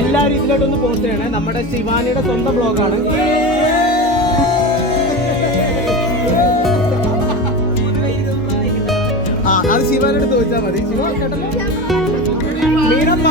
എല്ലാവരും ഇതിലോട്ടൊന്ന് പോസ്റ്റ് ചെയ്യണേ. നമ്മുടെ ശിവാനിയുടെ സ്വന്തം ബ്ലോഗാണ്. അത് ശിവാനിയുടെ ചോദിച്ചാൽ മതി. ശിവ കേട്ടല്ലോ. മീനമ്മ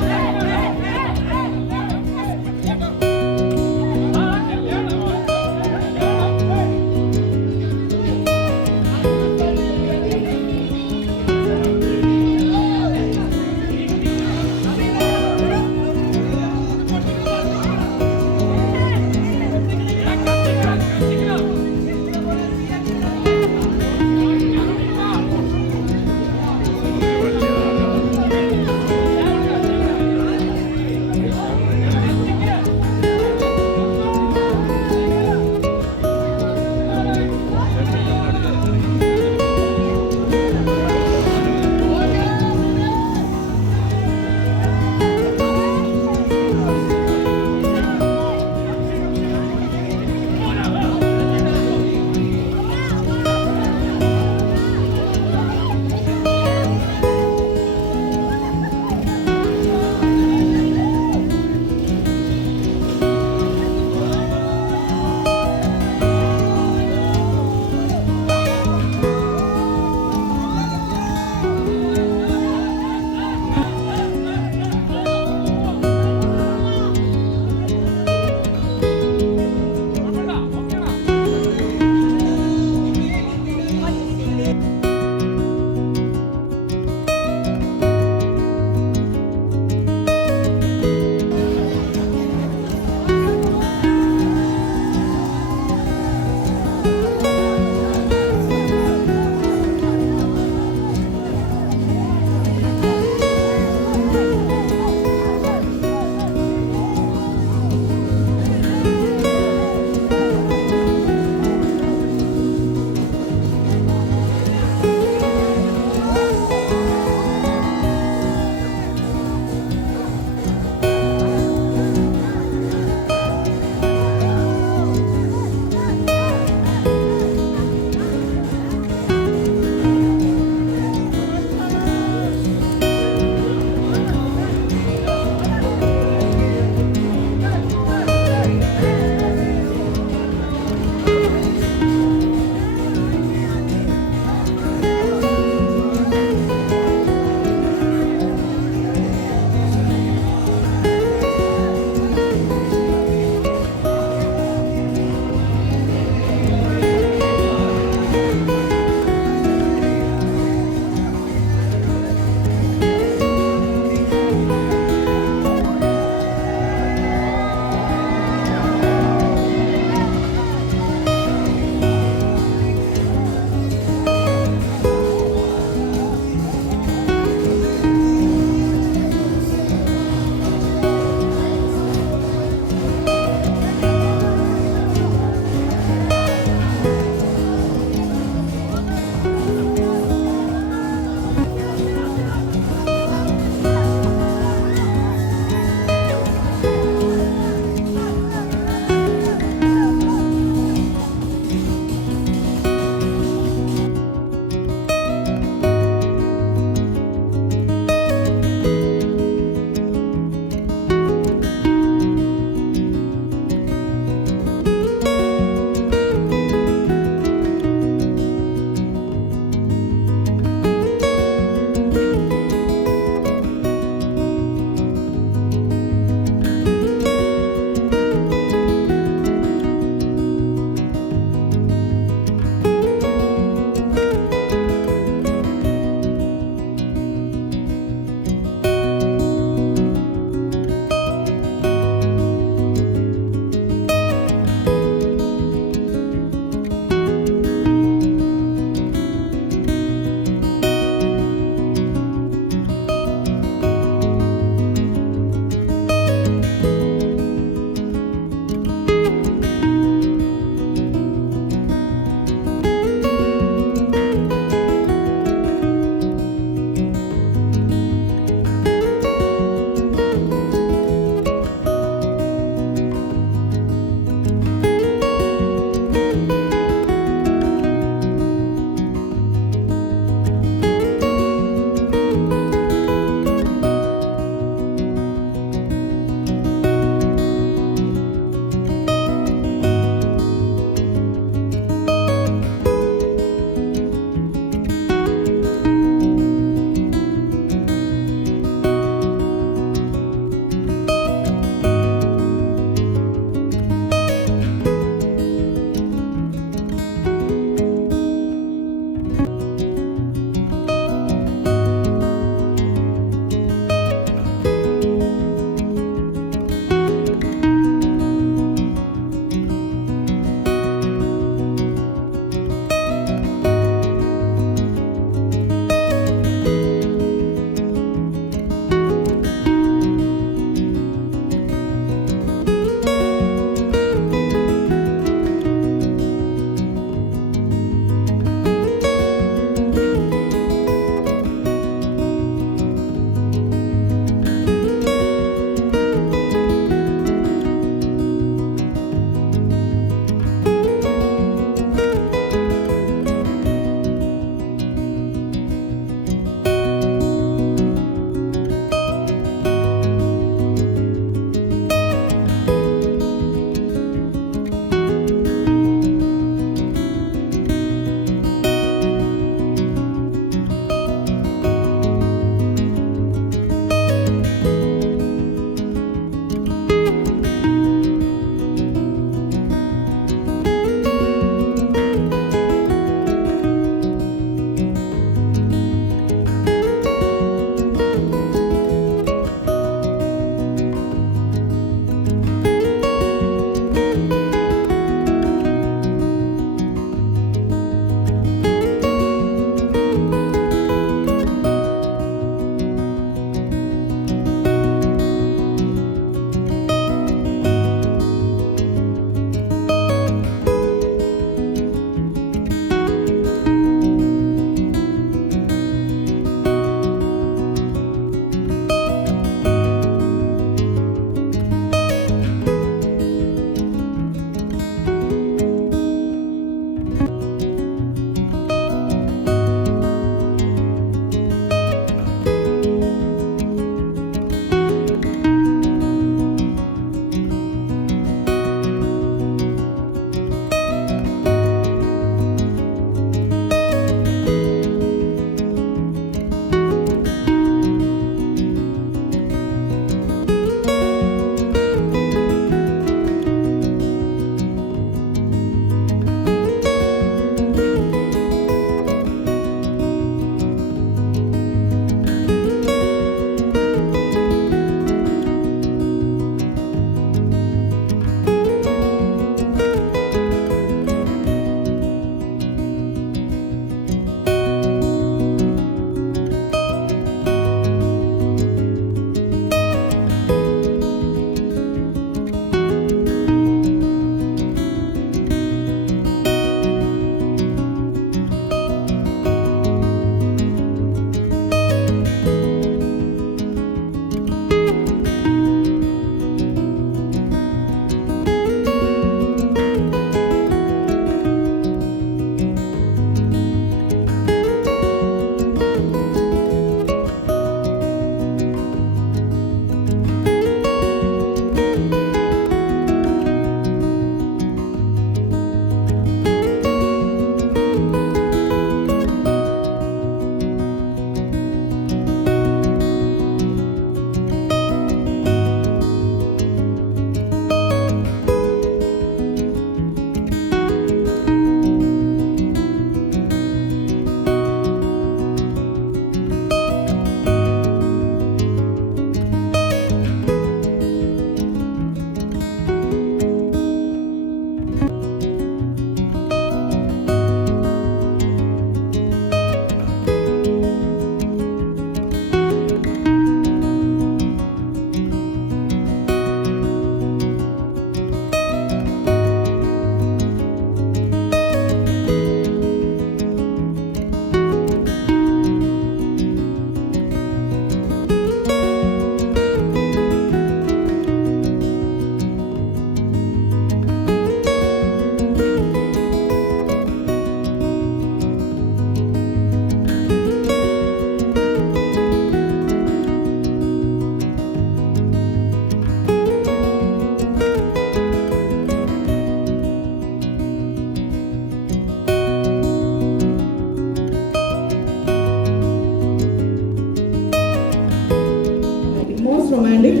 റൊമാൻറ്റിക്.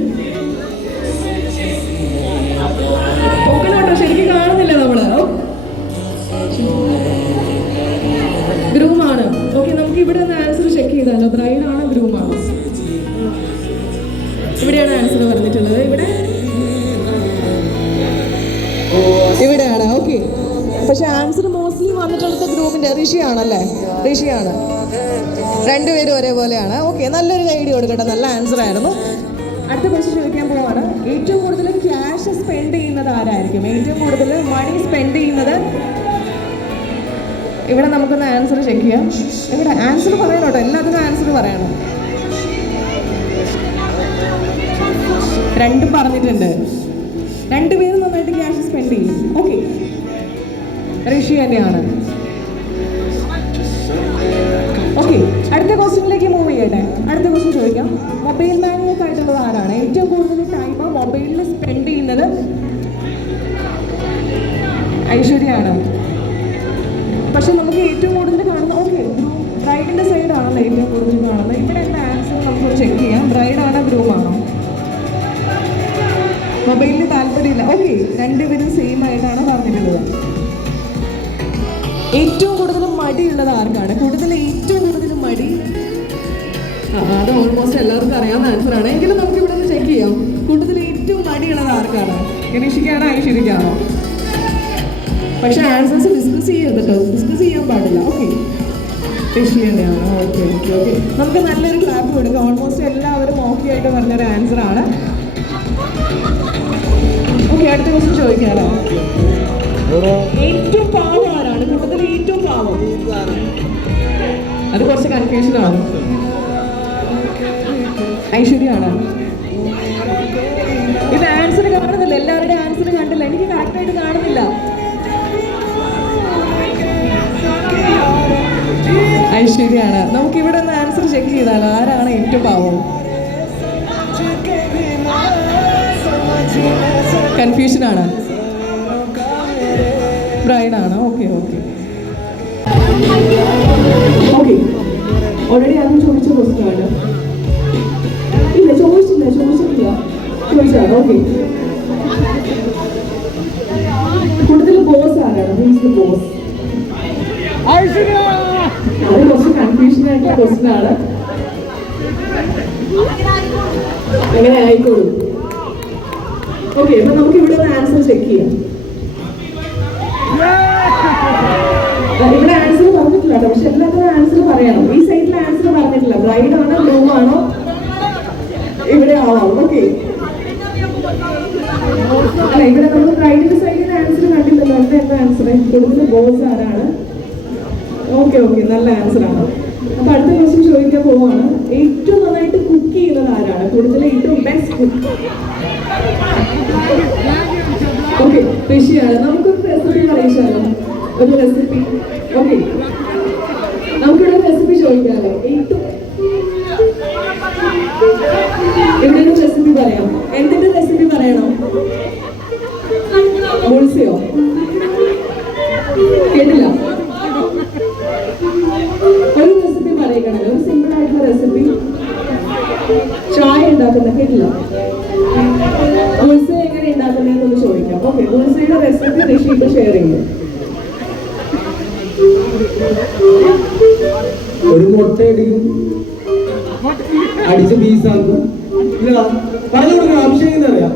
പൊക്കണോട്ടോ, ശരിക്കും കാണുന്നില്ല നമ്മള്. ഗ്രൂമാണ്. ഓക്കെ, നമുക്ക് ഇവിടെ ഒന്ന് ആൻസർ ചെക്ക് ചെയ്താലോ. ബ്രൈഡാണോ ഗ്രൂമാണോ? ഇവിടെയാണ് ആൻസർ പറഞ്ഞിട്ടുള്ളത്. ഇവിടെയാണ്. ഓക്കെ, പക്ഷെ ആൻസർ മോസ്റ്റ്ലി വന്നിട്ടുള്ളത് ഗ്രൂപ്പിന്റെ ഋഷിയാണല്ലേ? ഋഷിയാണ്. രണ്ടുപേരും ഒരേപോലെയാണ്. ഓക്കെ, നല്ലൊരു ഐഡിയ കൊടുക്കട്ടെ. നല്ല ആൻസർ ആയിരുന്നു. അടുത്ത ക്വസ്റ്റ്യൻ ചോദിക്കാൻ പോവാണ്. ഏറ്റവും കൂടുതൽ ക്യാഷ് സ്പെൻഡ് ചെയ്യുന്നത് ആരായിരിക്കും? ഏറ്റവും കൂടുതൽ മണി സ്പെൻഡ് ചെയ്യുന്നത്. ഇവിടെ നമുക്കൊന്ന് ആൻസർ ചെക്ക് ചെയ്യാം. ഇവിടെ ആൻസർ പറയണം കേട്ടോ, എല്ലാത്തിനും ആൻസർ പറയണം. രണ്ടും പറഞ്ഞിട്ടുണ്ട്. രണ്ടുപേരും നന്നായിട്ട് ക്യാഷ് സ്പെൻഡ് ചെയ്യും. ഓക്കെ, ഋഷി തന്നെയാണ്. ഓക്കെ, അടുത്ത ക്വസ്റ്റ്യനിലേക്ക് മൂവ് ചെയ്യട്ടെ. അടുത്ത ക്വസ്റ്റ്യൻ ചോദിക്കാം. മൊബൈൽ മാനിയൊക്കെ ആയിട്ടുള്ളത് ആരാണ്? ഏറ്റവും കൂടുതൽ ടൈം മൊബൈലിൽ സ്പെൻഡ് ചെയ്യുന്നത് ഐശ്വര്യയാണ്. പക്ഷെ നമുക്ക് ഏറ്റവും കൂടുതൽ കാണുന്ന, ഓക്കെ, ബ്രൈഡിന്റെ സൈഡാണല്ലോ ഏറ്റവും കൂടുതൽ കാണുന്നത്. ഇവിടെ എന്താ ആൻസർ നമുക്ക് ചെക്ക് ചെയ്യാം. ബ്രൈഡാണോ ഗ്രൂമാണോ? മൊബൈലിന് താല്പര്യമില്ല. ഓക്കെ, രണ്ടുപേരും സെയിം ആയിട്ടാണ് പറഞ്ഞിട്ടുള്ളത്. ഏറ്റവും കൂടുതൽ മടിയുള്ളത് ആർക്കാണ്? ഏറ്റവും കൂടുതൽ മടി, അത് ഓൾമോസ്റ്റ് എല്ലാവർക്കും അറിയാവുന്ന ആൻസർ ആണ്. എങ്കിലും നമുക്ക് ഇവിടെ നിന്ന് ചെക്ക് ചെയ്യാം. കൂടുതൽ ഏറ്റവും മടിയുള്ളത് ആർക്കാണ്? ഗണേഷിക്കാണോ ഐശ്വര്യക്കാണോ? പക്ഷെ ആൻസേഴ്സ് ഡിസ്കസ് ചെയ്യരുത് കേട്ടോ, ഡിസ്കസ് ചെയ്യാൻ പാടില്ല. ഓക്കെ, ഋഷി തന്നെയാണ്. ഓക്കെ ഓക്കെ ഓക്കെ, നമുക്ക് നല്ലൊരു ക്ലാപ്പ് കൊടുക്കാം. ഓൾമോസ്റ്റ് എല്ലാവരും ഓക്കെ ആയിട്ട് പറഞ്ഞൊരു ആൻസർ ആണ്. ഓക്കെ, അടുത്ത ക്വസ്റ്റ്യൻ ചോദിക്കാമല്ലോ. ഏറ്റവും പാവം ആരാണ്? കൂട്ടത്തിൽ ഏറ്റവും പാവം? അത് കുറച്ച് കൺഫ്യൂഷനാണ്. ഐശ്വര്യയാണ്. ഇത് ആൻസർ കാണുന്നില്ല, എല്ലാവരുടെയും ആൻസർ കണ്ടില്ല. എനിക്ക് കറക്റ്റായിട്ട് കാണുന്നില്ല. ഐശ്വര്യയാണ്. നമുക്ക് ഇവിടെ ഒന്ന് ആൻസർ ചെക്ക് ചെയ്താലോ. ആരാണ് ഏറ്റവും പാവം? കൺഫ്യൂഷനാണ്. ബ്രൈഡാണ്. ഓക്കെ ഓക്കെ ഓക്കെ, ഓൾറെഡി അത് ചോദിച്ച ക്വസ്റ്റ്യൻ ആണ്. ഇല്ല, ചോദിച്ചിട്ടില്ല. ഓക്കെ, കൂടുതൽ ബോസ് ആരാണ്? Who's the boss? അത് കുറച്ച് കൺഫ്യൂഷൻ ആയിട്ടുള്ള ക്വസ്റ്റ്യൻ ആണ്. അങ്ങനെ ആയിക്കോളൂ. ഓക്കെ, അപ്പൊ നമുക്ക് ഇവിടെ ഒന്ന് ആൻസർ ചെക്ക് ചെയ്യാം. ഇവിടെ ആൻസർ പറഞ്ഞിട്ടില്ല കേട്ടോ, പക്ഷെ എല്ലാത്തിനും ആൻസർ പറയണം. ഈ സൈഡിൽ ആൻസർ പറഞ്ഞിട്ടില്ല. ബ്രൈഡ് ആണോ ഗ്രൂം ആണോ? ഇവിടെ ആണോ? ഓക്കെ, അല്ല, ഇവിടെ നമ്മൾ ബ്രൈഡിന്റെ സൈഡിൽ ആൻസർ കണ്ടില്ലല്ലോ. എന്താ ആൻസർ? കൂടുതൽ ബോസ് ആരാണ്? ഓക്കെ ഓക്കെ, നല്ല ആൻസർ ആണ്. അപ്പൊ അടുത്ത ക്വസ്റ്റ്യൻ ചോദിക്കാൻ പോവാണ്. ഏറ്റവും നന്നായിട്ട് കുക്ക് ചെയ്യുന്നത് ആരാണ്? കൂടുതൽ ഏറ്റവും ബെസ്റ്റ് കുക്ക്? ഓക്കെ, ഋഷിയാണ്. നമുക്കൊരു റെസിപ്പി പറയിച്ചാലോ? ഒരു റെസിപ്പി. ഓക്കെ, നമുക്കിവിടെ റെസിപ്പി ചോദിക്കാമല്ലോ. ഇവിടെ ഒരു റെസിപ്പി പറയാം. എന്തിന്റെ റെസിപ്പി പറയണം? ബുൾസയോ? കേട്ടില്ല. ഒരു റെസിപ്പി പറയണല്ലോ, ഒരു സിമ്പിൾ ആയിട്ടുള്ള റെസിപ്പി. ചായ ഉണ്ടാക്കുന്ന. കേട്ടില്ല. ബുൾസ എങ്ങനെ ഉണ്ടാക്കുന്നതെന്നൊന്ന് ചോദിക്കാം. ഓക്കെ, ബുൾസയുടെ റെസിപ്പി ഋഷി ഇപ്പൊ ഷെയർ ചെയ്യും. ഒരു മുട്ട അടിക്കും, അടിച്ച് പീസാക്കും. പറഞ്ഞു കൊടുക്കണം. അഭിഷേകം എന്താ അറിയാം?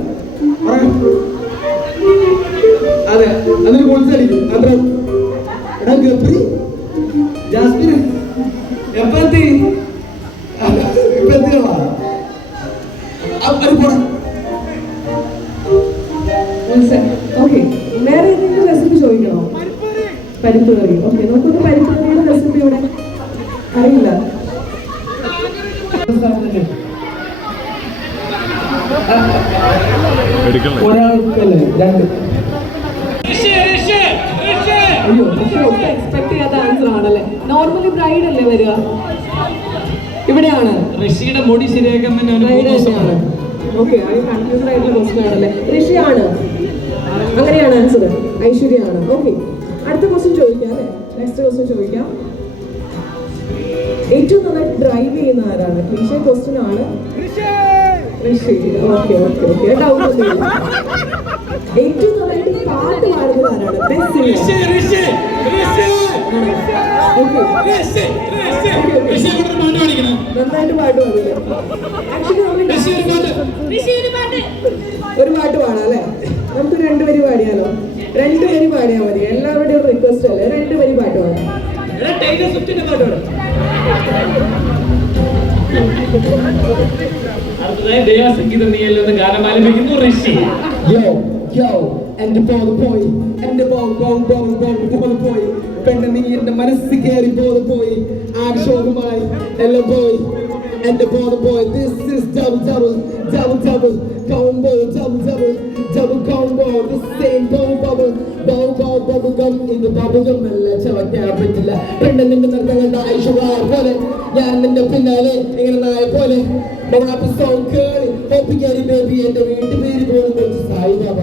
അതെ, അതിന് പൊളിച്ചടിക്കും. അത്ര എടാ ഗബ്രി ജാസ്മിൻ എപ്പ എത്തി? ഇപ്പൊ എത്തിയോളാ. ഓക്കെ, വേറെ ഏതെങ്കിലും റെസിപ്പി ചോദിക്കണോ? പരിപ്പ് കറി. ഓക്കെ, നമുക്കൊന്ന് പരിപ്പ് കറിയുടെ റെസിപ്പി ഇവിടെ അറിയില്ല. ഒരാൾക്കല്ലേ? രണ്ട്. അയ്യോ, പക്ഷെ ഒട്ടും എക്സ്പെക്ട് ചെയ്യാത്ത ആൻസർ ആണല്ലേ. നോർമലി ബ്രൈഡ് അല്ലേ വരിക? ഇവിടെയാണ്. ഋഷിയുടെ മുടി ശരിയാക്കാൻ തന്നെ ഓക്കെ, അത് കൺഫ്യൂസ്ഡ് ആയിട്ടുള്ള ക്വസ്റ്റ്യൻ ആണല്ലേ. ഋഷിയാണ്. അങ്ങനെയാണ് ആൻസർ. ഐശ്വര്യയാണ്. ഓക്കെ, അടുത്ത ക്വസ്റ്റ്യൻ ചോദിക്കാം അല്ലേ? നെക്സ്റ്റ് ക്വസ്റ്റ്യൻ ചോദിക്കാം. ഏറ്റവും നന്നായിട്ട് ഡ്രൈവ് ചെയ്യുന്ന ആരാണ്? ക്ലീഷേ ക്വസ്റ്റ്യൻ ആണ്. ഋഷി. ഓക്കെ ഓക്കെ ഓക്കെ, ഡൗട്ട് ഒന്നുമില്ല. ഏറ്റവും നന്നായിട്ട് പാട്ട് പാടുന്നത് ആരാണ്? Best singer. നന്നായിട്ട് പാട്ട് പാടില്ലേ? ആക്ച്വലി ഒരു പാട്ട് പാടാം അല്ലേ? നമുക്ക് 2 വരി പാടിയാലോ? 2 വരി പാടിയാൽ മതി. എല്ലാവരുടെയും ഒരു റിക്വസ്റ്റ് അല്ലേ, 2 വരി പാട്ട് പാടാം. അടുത്തതായി ദയാ സംഗീത നീയൽ എന്ന് ഗാനം ആലപിക്കുന്നു ഋഷി. എന്റെ പോയി പെണ്ണ നീ എന്റെ മനസ്സിൽ കയറി പോയി ആക്ഷോഭമായി എല്ലാം പോയി എന്റെ പോയി. This is double combo, double combo. The same bubble gum in the bubble gum. എല്ലാം ചവയ്ക്കാൻ പറ്റില്ല. പെണ്ണ നിന്റെ നൃത്തങ്ങളുടെ ഐശ്വര്യ പോലെ ഞാൻ നിന്റെ പിന്നാലെ ഇങ്ങനെ നായ പോലെ. So curly, hope you get it baby. എന്റെ വീട്ടുപേര് പോലും കുറച്ച് സായി ബാബ.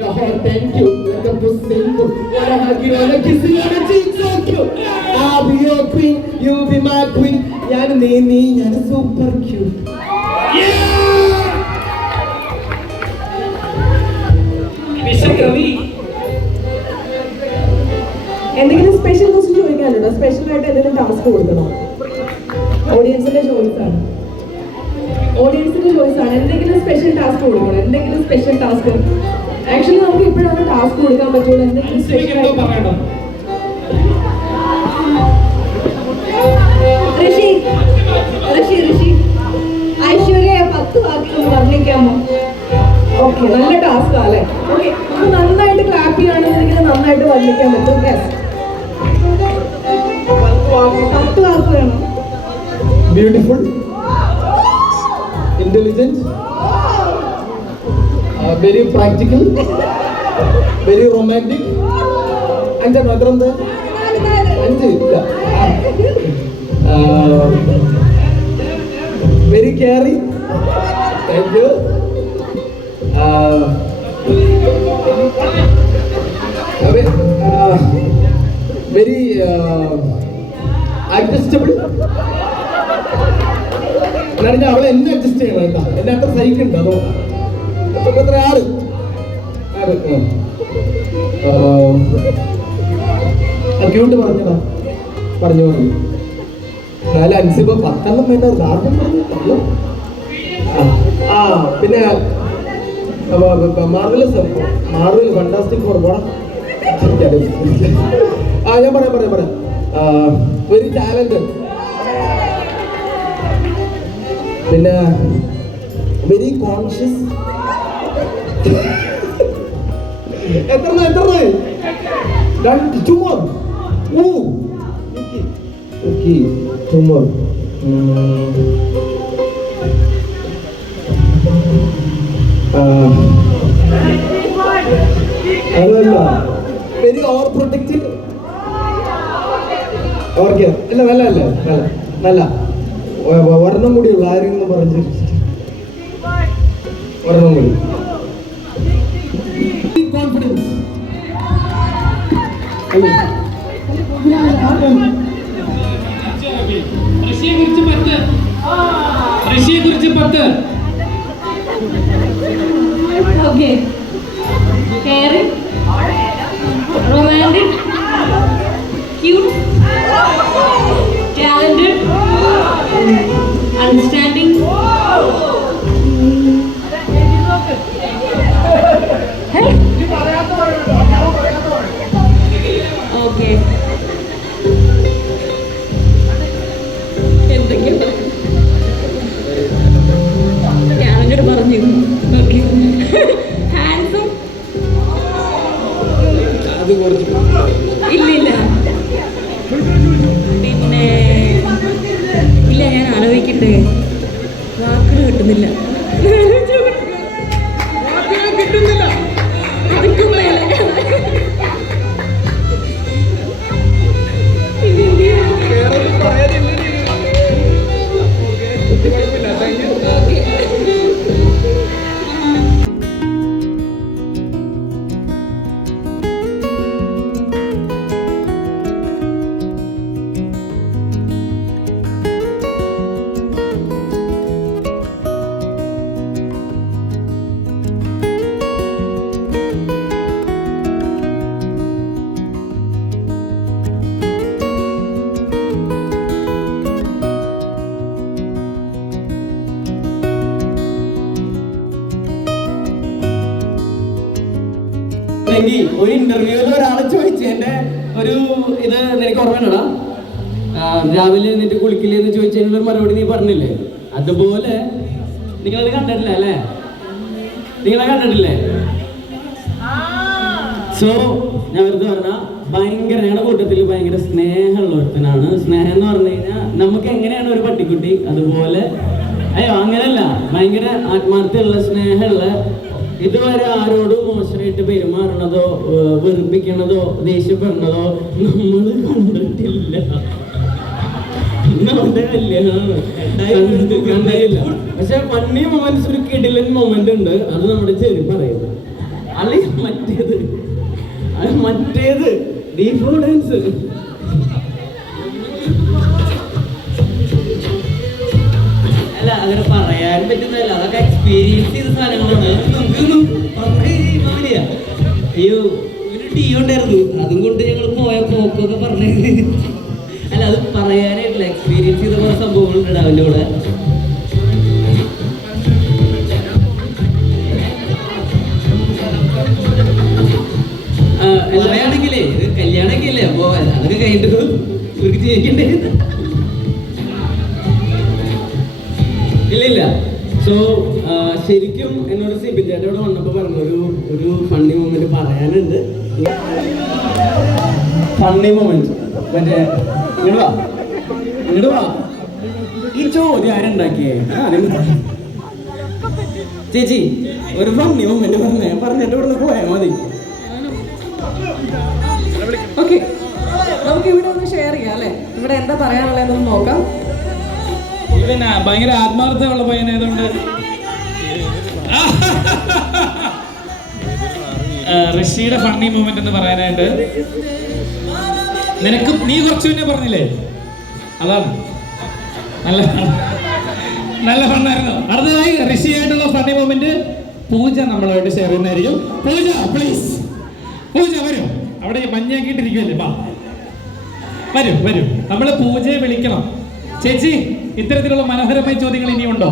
Your heart, thank you. Like a pussy, wanna hug you, wanna kiss you, wanna cheek, so cute. I'll be your queen, you'll be my queen. ഞാൻ super cute. എന്തെങ്കിലും special question ചോദിക്കാനുണ്ടോ? Special ആയിട്ട് എന്തെങ്കിലും task കൊടുക്കണോ? ഓഡിയൻസിന്റെ choice ആണ്. എന്തെങ്കിലും special task കൊടുക്കണം. എന്തെങ്കിലും special task. Actually നമുക്ക് ഇപ്പോഴാണ് ടാസ്ക് കൊടുക്കാൻ പറ്റുള്ളൂ. എന്തെങ്കിലും സ്പെഷ്യൽ ആയിട്ട്. ഋഷി ഐശ്വര്യ 10 വാക്കുകൾ വർണ്ണിക്കാമോ? ഓക്കെ, നല്ല ടാസ്ക് അല്ലേ? ഓക്കെ, നമുക്ക് നന്നായിട്ട് ക്ലാപ്പ് ചെയ്യുകയാണെന്നുണ്ടെങ്കിൽ നന്നായിട്ട് വർണ്ണിക്കാൻ പറ്റും. 10 വാക്ക് വേണം. Beautiful, intelligent, very practical, very romantic. And another one, very caring. Thank you. Very adjustable. എന്നാലും ഞാൻ അവളെ എന്നെ അഡ്ജസ്റ്റ് ചെയ്യണം കേട്ടോ. എന്നെ അത്ര സഹിക്കുന്നുണ്ട്. അതോ എത്ര 6 ക്യൂട്ട് പറഞ്ഞു 4 5 ഇപ്പൊ 10 വേണ്ട. പിന്നെ മാർവൽ ഫാന്റാസ്റ്റിക് ഫോർ പോടാ. ഞാൻ പറയാം. വെരി ടാലന്റഡ്, പിന്നെ വെരി കോൺഷ്യസ്. എത്ര 2 more. Okay, 2 more. അതല്ല, വെരി ഓവർ പ്രൊട്ടക്റ്റീവ്. ഓക്കെ, നല്ല ഒരെണ്ണം കൂടി ഉള്ളു. ആരെങ്കിലും പറഞ്ഞു ഒരെണ്ണം കൂടി. കോൺഫിഡൻസ്. ഋഷിയെ കുറിച്ച് 10. Okay. Caring, romantic, cute, talented, understanding. Okay. Talented പറഞ്ഞു. Okay. Handsome. ഇല്ല പിന്നെ ഇല്ല, ഞാൻ ആലോചിക്കട്ടെ. വാക്കുകൾ കിട്ടുന്നില്ല. അതിക്കും മേലെ നോക്കി ഒരു ഇന്റർവ്യൂവിൽ ഒരാളെ ചോദിച്ചതിന്റെ ഒരു ഇത് നിനക്ക് ഓർമ്മയുണ്ടടാ? രാവിലെ എന്നിട്ട് കുളിക്കില്ലേ എന്ന് ചോദിച്ചതിനുള്ള ഒരു മറുപടി നീ പറഞ്ഞില്ലേ? അതുപോലെ നിങ്ങളത് കണ്ടിട്ടില്ല അല്ലേ? നിങ്ങളെ കണ്ടിട്ടില്ലേ? സോ ഞാൻ വെറുതെ പറഞ്ഞാൽ ഭയങ്കര ഞങ്ങളുടെ കൂട്ടത്തിൽ ഭയങ്കര സ്നേഹമുള്ള ഒരുത്തനാണ്. സ്നേഹം എന്ന് പറഞ്ഞു കഴിഞ്ഞാൽ നമുക്ക് എങ്ങനെയാണ് ഒരു പട്ടിക്കുട്ടി അതുപോലെ അയ്യോ അങ്ങനെയല്ല, ഭയങ്കര ആത്മാർത്ഥമുള്ള സ്നേഹമുള്ള, ഇതുവരെ ആരോടും മോശമായിട്ട് പെരുമാറണതോ വെറുപ്പിക്കണതോ ദേഷ്യപ്പെടുന്നതോ നമ്മൾ കണ്ടിട്ടില്ല. നമ്മുടെ കല്യാണമാണ് കണ്ടില്ല. പക്ഷെ ഫണ്ണി മൊമെന്റ്സ് ഒരു കിടിലൻ മൊമെന്റ് ഉണ്ട്, അത് നമ്മുടെ ചെറി പറയുന്നത്. അല്ലെങ്കിൽ മറ്റേത് ഡീഫോഡൻസ് അല്ല, അങ്ങനെ പറയാൻ പറ്റുന്നതല്ല, അതൊക്കെ എക്സ്പീരിയൻസ് ചെയ്ത സാധനങ്ങളാണ്. നമുക്കൊന്നും പറഞ്ഞില്ല. അയ്യോ ഒരു ടീ ഉണ്ടായിരുന്നു, അതും കൊണ്ട് ഞങ്ങൾ പോയ പോക്കൊക്കെ പറഞ്ഞത്. അല്ല, അത് പറയാനായിട്ടില്ല, എക്സ്പീരിയൻസ് ചെയ്ത കുറേ സംഭവങ്ങളുണ്ട് അവൻ്റെ കൂടെ. എല്ലാണെങ്കിലേ ഇത് കല്യാണമൊക്കെ അല്ലേ, അപ്പോ അതൊക്കെ കഴിഞ്ഞിട്ട് ഇവർക്ക് ജീവിക്കണ്ടേ? ഇല്ല. സോ ശരിക്കും എന്നോട് സിബിൻ ചേട്ടൻ ഇവിടെ വന്നപ്പോൾ പറഞ്ഞ ഒരു ഫണ്ണി മൊമെന്റ് പറയാനുണ്ട്. ഫണ്ണി മൊമെന്റ് മറ്റേ ഇങ്ങോട്ട് വാ. ഈ ചോദ്യം ആരുണ്ടാക്കിയേ? ചേച്ചി ഒരു ഫണ്ണി മൊമെന്റ് പറഞ്ഞിട്ട് ഇവിടുന്ന് പോയാൽ മതി. ഓക്കെ, നമുക്ക് ഇവിടെ ഒന്ന് ഷെയർ ചെയ്യാം അല്ലേ? ഇവിടെ എന്താ പറയാനുള്ളതെന്ന് നോക്കാം. പിന്നെ ഭയങ്കര ആത്മാർത്ഥമുള്ള പയ്യനായതുകൊണ്ട് ഋഷിയുടെ ഫണ്ണി മൂമെന്റ് എന്ന് പറയാനായിട്ട് നീ കുറച്ചു മുന്നേ പറഞ്ഞില്ലേ, അതാണ് നല്ല ഫണ്ണായിരുന്നു. അടുത്തതായി ഋഷിയായിട്ടുള്ള ഫണ്ണി മൂമെന്റ് പൂജ നമ്മളായിട്ട് ഷെയർ ചെയ്യുന്നതായിരിക്കും. പൂജ പ്ലീസ്, പൂജ വരും. അവിടെ മഞ്ഞാക്കിയിട്ടിരിക്കുമല്ലേ, വരും. നമ്മള് പൂജയെ വിളിക്കണം. ചേച്ചി, ഇത്തരത്തിലുള്ള മനോഹരമായ ചോദ്യങ്ങൾ ഇനിയുണ്ടോ?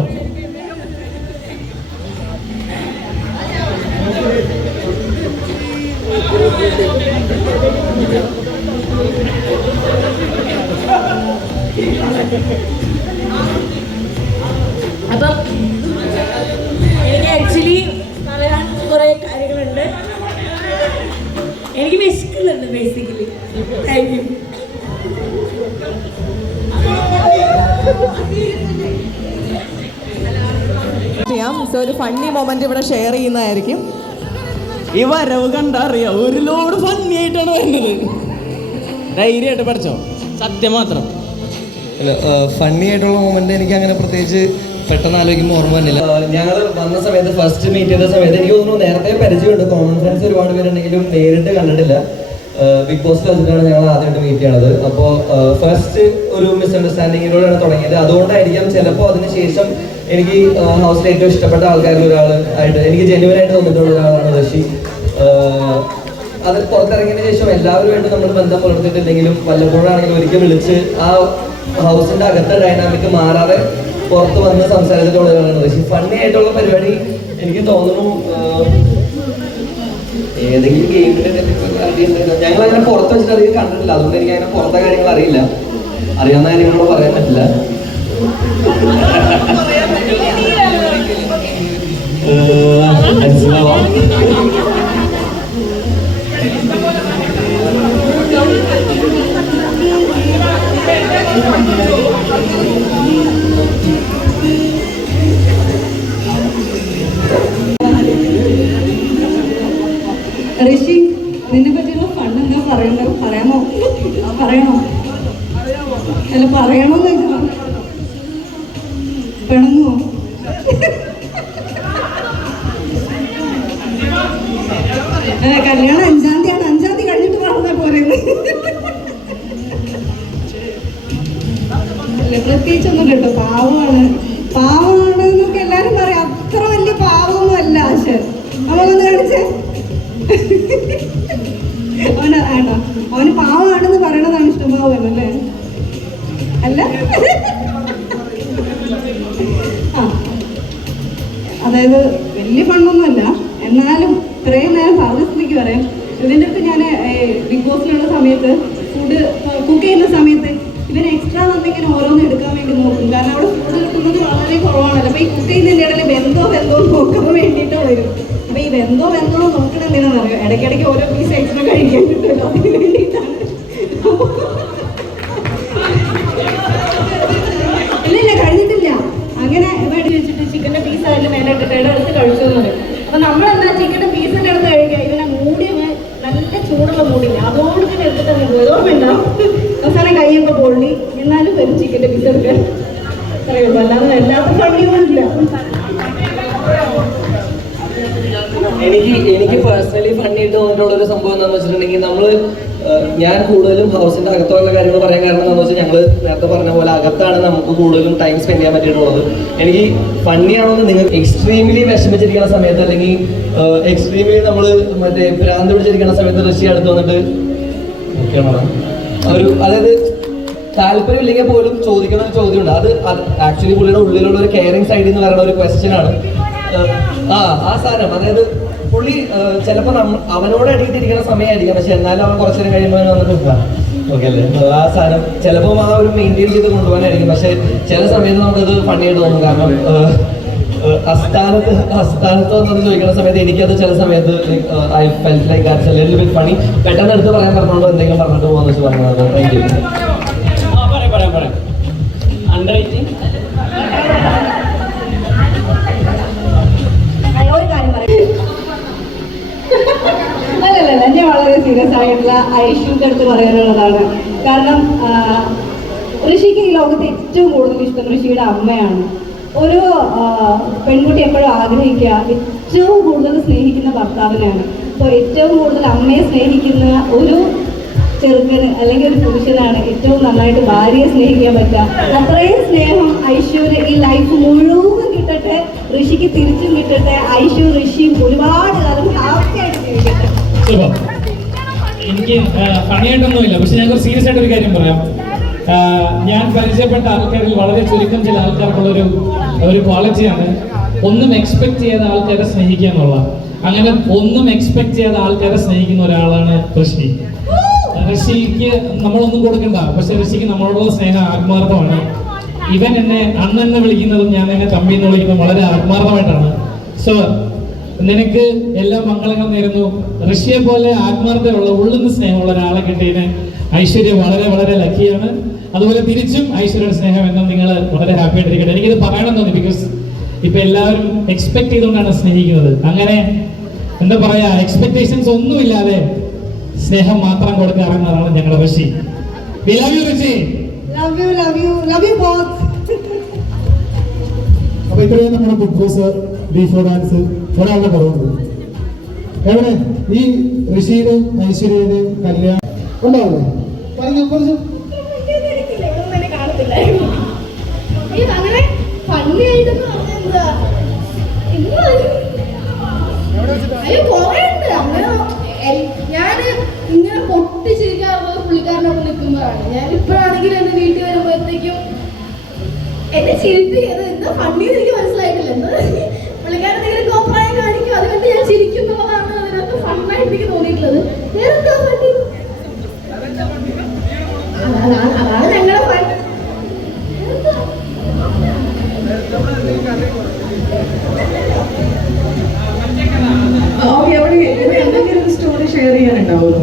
അപ്പം എനിക്ക് ആക്ച്വലി പറയാൻ കുറേ കാര്യങ്ങളുണ്ട്. എനിക്ക് വിശക്കുന്നുണ്ട് ബേസിക്കലി. Thank you. ചെയ്യാം. സോ ഒരു ഫണ്ണി മൊമെന്റ് ഇവിടെ ഷെയർ ചെയ്യുന്നതായിരിക്കും. ഈ വരവ് കണ്ടറിയാം, ഒരു ലോഡ് ഫണ്ണി ആയിട്ടാണ് വരുന്നത്. ധൈര്യമായിട്ട് പഠിച്ചോ, സത്യം മാത്രം. അല്ല, ഫണ്ണി ആയിട്ടുള്ള മൊമെന്റ് എനിക്ക് അങ്ങനെ പ്രത്യേകിച്ച് പെട്ടെന്ന് ആലോചിക്കുമ്പോൾ ഓർമ്മ വന്നില്ല. ഞങ്ങൾ വന്ന സമയത്ത് ഫസ്റ്റ് മീറ്റ് ചെയ്ത സമയത്ത് എനിക്ക് തോന്നുന്നു നേരത്തെ പരിചയമുണ്ട്, കോമൺ ഫ്രണ്ട്സ് ഒരുപാട് പേരുണ്ടെങ്കിലും നേരിട്ട് കണ്ടിട്ടില്ല. ബിഗ് ബോസിൽ വെച്ചിട്ടാണ് ഞങ്ങൾ ആദ്യമായിട്ട് മീറ്റ് ചെയ്യണത്. അപ്പോൾ ഫസ്റ്റ് ഒരു മിസ്അണ്ടർസ്റ്റാൻഡിങ്ങിലൂടെയാണ് തുടങ്ങിയത്. അതുകൊണ്ടായിരിക്കാം ചിലപ്പോൾ അതിനുശേഷം എനിക്ക് ഹൗസിൽ ഏറ്റവും ഇഷ്ടപ്പെട്ട ആൾക്കാരിൽ ഒരാൾ ആയിട്ട് എനിക്ക് ജെന്യുവനായിട്ട് തോന്നിയിട്ടുള്ള ഒരാളാണ് ഋഷി. അത് പുറത്തിറങ്ങിയതിന് ശേഷം എല്ലാവരുമായിട്ട് നമ്മൾ ബന്ധം പുലർത്തിയിട്ടില്ലെങ്കിലും വല്ലപ്പോഴാണെങ്കിലും ഒരിക്കൽ വിളിച്ച് ആ ഹൗസിന്റെ അകത്തെ ഡൈനാമിക് മാറാതെ പുറത്ത് വന്ന് സംസാരിച്ചിട്ടുള്ള ഒരാളാണ് ഋഷി. ഫണ്ണി ആയിട്ടുള്ള പരിപാടി എനിക്ക് തോന്നുന്നു ഏതെങ്കിലും ഗെയിമിന്റെ ഞങ്ങൾ അങ്ങനെ പുറത്ത് വെച്ചിട്ട് അധികം കണ്ടിട്ടില്ല. അതുകൊണ്ട് എനിക്ക് അങ്ങനെ പുറത്തെ കാര്യങ്ങൾ അറിയില്ല. അറിയാവുന്ന കാര്യങ്ങളോട് പറയാൻ പറ്റില്ല. ഋഷി, നിന്നെ പറ്റിയുള്ള ഫണ്ട് എന്താ പറയണ്ടത്? പറയണോ? അല്ല, പറയണോന്ന് വെച്ചാ പിണങ്ങോ? കല്യാണം 5-ാം തീയതിയാണ്. 5-ാം തീയതി കഴിഞ്ഞിട്ട് പറഞ്ഞാ പോരെന്ന്. അല്ല, പ്രത്യേകിച്ചൊന്നും കേട്ടോ. പാവമാണ് എന്നൊക്കെ എല്ലാരും പറയാം. അത്ര വലിയ പാവമൊന്നും അല്ല ആശ. അവളൊന്ന് കാണിച്ചേ. അവന് പാവമാണെന്ന് പറയണതാണ് ഇഷ്ടമാവുമല്ലോ അല്ലേ? അല്ല, അതായത് വലിയ ഫണ്ടൊന്നുമല്ല, എന്നാലും ഇത്രയും നേരം പറഞ്ഞ സ്ഥിതിക്ക് പറയാം, ഇതിൻ്റെ അടുത്ത് ഞാൻ ബിഗ് ബോസിലുള്ള സമയത്ത് ഫുഡ് കുക്ക് ചെയ്യുന്ന സമയത്ത് ഇവൻ എക്സ്ട്രാ വന്നിങ്ങനെ ഓരോന്ന് എടുക്കാൻ വേണ്ടി നോക്കും. കാരണം അവിടെ ഫുഡ് കിട്ടുന്നത് വളരെ കുറവാണല്ലോ. അപ്പോൾ ഈ കുക്ക് ചെയ്യുന്നതിൻ്റെ ഇടയിൽ വെന്തോ നോക്കാൻ വേണ്ടിയിട്ട് വരും. അപ്പോൾ ഈ വെന്തോ നോക്കണം എന്തിനാണെന്ന് അറിയോ? ഇടയ്ക്കിടയ്ക്ക് ഓരോ പീസ് എക്സ്ട്രാ കഴിക്കാൻ കിട്ടുമല്ലോ, അതിന് വേണ്ടിയിട്ടാണ്. ഇല്ല കഴിഞ്ഞിട്ടില്ല. അങ്ങനെ മേടി വെച്ചിട്ട് ചിക്കൻ്റെ പീസ് അതിൻ്റെ മേലെ ഇട്ടിട്ട് എടുത്ത് കഴിച്ചു എന്ന് പറയും. അപ്പോൾ നമ്മളെന്താ ചിക്കൻ്റെ പീസിൻ്റെ അടുത്ത് കഴിക്കുക, ഇതിനെ മൂടി നല്ല ചൂടുള്ള മൂടില്ല, അതോട് തന്നെ എടുത്തിട്ട് അങ്ങ് പോയി. ഓർമ്മയുണ്ടാവും അവസാനം കൈയൊക്കെ പൊള്ളി, എന്നാലും വരും ചിക്കൻ്റെ പീസ് എടുക്കാൻ. അറിയുള്ളൂ, അല്ലാതെ എല്ലാത്ത പണിയൊന്നുമില്ല. എനിക്ക് പേഴ്സണലി ഫണ്ണിയിട്ട് തോന്നിയിട്ടുള്ളൊരു സംഭവം എന്താണെന്ന് വെച്ചിട്ടുണ്ടെങ്കിൽ ഞാൻ കൂടുതലും ഹൗസിന്റെ അകത്തുള്ള കാര്യങ്ങൾ പറയാൻ കാരണം എന്താണെന്ന് വെച്ചാൽ ഞങ്ങൾ നേരത്തെ പറഞ്ഞ പോലെ അകത്താണ് നമുക്ക് കൂടുതലും ടൈം സ്പെൻഡ് ചെയ്യാൻ പറ്റിയിട്ടുള്ളത്. എനിക്ക് ഫണ്ണിയാണോന്ന് നിങ്ങൾക്ക് എക്സ്ട്രീംലി വിഷമിച്ചിരിക്കുന്ന സമയത്ത് അല്ലെങ്കിൽ എക്സ്ട്രീംലി നമ്മൾ മറ്റേ ഭ്രാന്ത് പിടിച്ചിരിക്കുന്ന സമയത്ത് ഋഷി അടുത്ത് വന്നിട്ട് അതായത് താല്പര്യമില്ലെങ്കിൽ പോലും ചോദിക്കുന്ന ഒരു ചോദ്യമുണ്ട്. അത് ആക്ച്വലി പുള്ളിയുടെ ഉള്ളിലുള്ള ഒരു കെയറിങ് സൈഡിൽ നിന്ന് പറയുന്ന ഒരു ക്വസ്റ്റ്യൻ ആണ്. ആ സാധനം, അതായത് പുള്ളി ചിലപ്പോൾ അവനോട് അടിയിട്ടിരിക്കുന്ന സമയമായിരിക്കാം, പക്ഷെ എന്നാലും അവൻ കുറച്ചു നേരം കഴിയുമ്പോൾ വന്നിട്ട് ഓക്കെ അല്ലേ, ആ സാധനം ചിലപ്പോൾ ആ ഒരു മെയിൻറ്റെയിൻ ചെയ്ത് കൊണ്ടുപോകാനായിരിക്കും. പക്ഷെ ചില സമയത്ത് നമുക്കത് ഫണ്ണിയായിട്ട് തോന്നും. കാരണം അസ്ഥാനത്ത് വന്നത് ചോദിക്കുന്ന സമയത്ത് എനിക്കത് ചില സമയത്ത് I felt like that's A little bit funny. പെട്ടെന്ന് എടുത്ത് പറയാൻ പറഞ്ഞോണ്ടോ എന്തെങ്കിലും പറഞ്ഞിട്ട് പോകുന്ന വെച്ച് പറഞ്ഞത്. Thank you. അണ്ടർ 18 അല്ലല്ല, ഞാൻ വളരെ സീരിയസ് ആയിട്ടുള്ള ഐഷ്യൂൻ്റെ അടുത്ത് പറയാനുള്ളതാണ്. കാരണം ഋഷിക്ക് ഈ ലോകത്ത് ഏറ്റവും കൂടുതൽ ഇഷ്ടം ഋഷിയുടെ അമ്മയാണ്. ഒരു പെൺകുട്ടി എപ്പോഴും ആഗ്രഹിക്കുക ഏറ്റവും കൂടുതൽ സ്നേഹിക്കുന്ന ഭർത്താവിനാണ്. അപ്പോൾ ഏറ്റവും കൂടുതൽ അമ്മയെ സ്നേഹിക്കുന്ന ഒരു ചെറുക്കന് അല്ലെങ്കിൽ ഒരു പുരുഷനാണ് ഏറ്റവും നന്നായിട്ട് ഭാര്യയെ സ്നേഹിക്കാൻ പറ്റുക. അത്രയും സ്നേഹം ഐശ്വര്യ ഈ ലൈഫ് മുഴുവൻ കിട്ടട്ടെ, ഋഷിക്ക് തിരിച്ചും കിട്ടട്ടെ. ഐശ്വര്യ ഋഷിയും ഒരുപാട് കാലം ഹാപ്പി ആയിട്ട് ജീവിക്കട്ടെ. എനിക്ക് പണിയായിട്ടൊന്നുമില്ല, പക്ഷെ ഞാൻ സീരിയസ് ആയിട്ടൊരു കാര്യം പറയാം. ഞാൻ പരിചയപ്പെട്ട ആൾക്കാരിൽ വളരെ ചുരുക്കം ചില ആൾക്കാർക്കുള്ള ഒരു ക്വാളിറ്റിയാണ് ഒന്നും എക്സ്പെക്ട് ചെയ്യാതെ ആൾക്കാരെ സ്നേഹിക്കുക എന്നുള്ള. അങ്ങനെ ഒന്നും എക്സ്പെക്ട് ചെയ്യാതെ ആൾക്കാരെ സ്നേഹിക്കുന്ന ഒരാളാണ് ഋഷി. ഋഷിക്ക് നമ്മളൊന്നും കൊടുക്കണ്ട, പക്ഷെ ഋഷിക്ക് നമ്മളോടുള്ള സ്നേഹം ആത്മാർത്ഥമാണ്. ഇവൻ എന്നെ അണ്ണെന്ന് വിളിക്കുന്നതും ഞാൻ എന്നെ തമ്പി എന്ന് വിളിക്കുന്നതും വളരെ ആത്മാർത്ഥമായിട്ടാണ്. സോ നിനക്ക് എല്ലാ മംഗളങ്ങളും നേരുന്നു. ഋഷിയെ പോലെ ആത്മാർത്ഥമുള്ള ഉള്ളുന്ന സ്നേഹമുള്ള ഒരാളെ കിട്ടിയതിന് ഐശ്വര്യ വളരെ വളരെ ലക്കിയാണ്. അതുപോലെ തിരിച്ചും ഐശ്വര്യയുടെ സ്നേഹം എന്നും നിങ്ങൾ വളരെ ഹാപ്പി ആയിട്ടിരിക്കട്ടെ. എനിക്കിത് പറയണം തോന്നി, ബിക്കോസ് ഇപ്പൊ എല്ലാവരും എക്സ്പെക്ട് ചെയ്തുകൊണ്ടാണ് സ്നേഹിക്കുന്നത്. അങ്ങനെ എന്താ പറയാ, എക്സ്പെക്ടേഷൻസ് ഒന്നുമില്ലാതെ സ്നേഹം മാത്രം കൊടുക്കാറുന്നതാണ് ഞങ്ങളുടെ ഋഷി. We love you, Rishi. Love you both. അപ്പൊ ഇത്രയും നമ്മുടെ ബിഗ് ബോസ് ബീഫോ ഡാൻസ് ഒരാളുടെ കുറവുണ്ട്. എവിടെ ഈ ഋഷിയുടെയും ഐശ്വര്യയുടെയും കല്യാണം ഉണ്ടാവില്ലേ? പറഞ്ഞു അങ്ങനെ ഫണ്ണിയായിട്ടെന്ന് പറഞ്ഞാ കൊറേണ്ട്. അങ്ങനെ ഞാന് ഇങ്ങനെ പൊട്ടിച്ചിരിക്കാറുള്ളത് പുള്ളിക്കാരനോട് നിൽക്കുമ്പോഴാണ്. ഞാൻ ഇപ്പോഴാണെങ്കിൽ എന്റെ വീട്ടിൽ വരുമ്പോഴത്തേക്കും എന്നെ ചിരിപ്പിക്കുന്നത് എന്താ ഫണ്ണി എനിക്ക് മനസ്സിലായിട്ടില്ല. എന്താ പുള്ളിക്കാരൻ എന്തെങ്കിലും കോപ്രായം കാണിക്കും, അതുകൊണ്ട് ഞാൻ ചിരിക്കുന്നതാണ് അതിനകത്ത് ഫണ്ണായിട്ട് എനിക്ക് തോന്നിയിട്ടുള്ളത്. വേറെന്താ ഫണ്ണി? അതാണ് ഞങ്ങളുടെ ഫൺ. ഓക്കെ, അവിടെ എന്തെങ്കിലും ഒരു സ്റ്റോറി ഷെയർ ചെയ്യാനുണ്ടാവുമോ?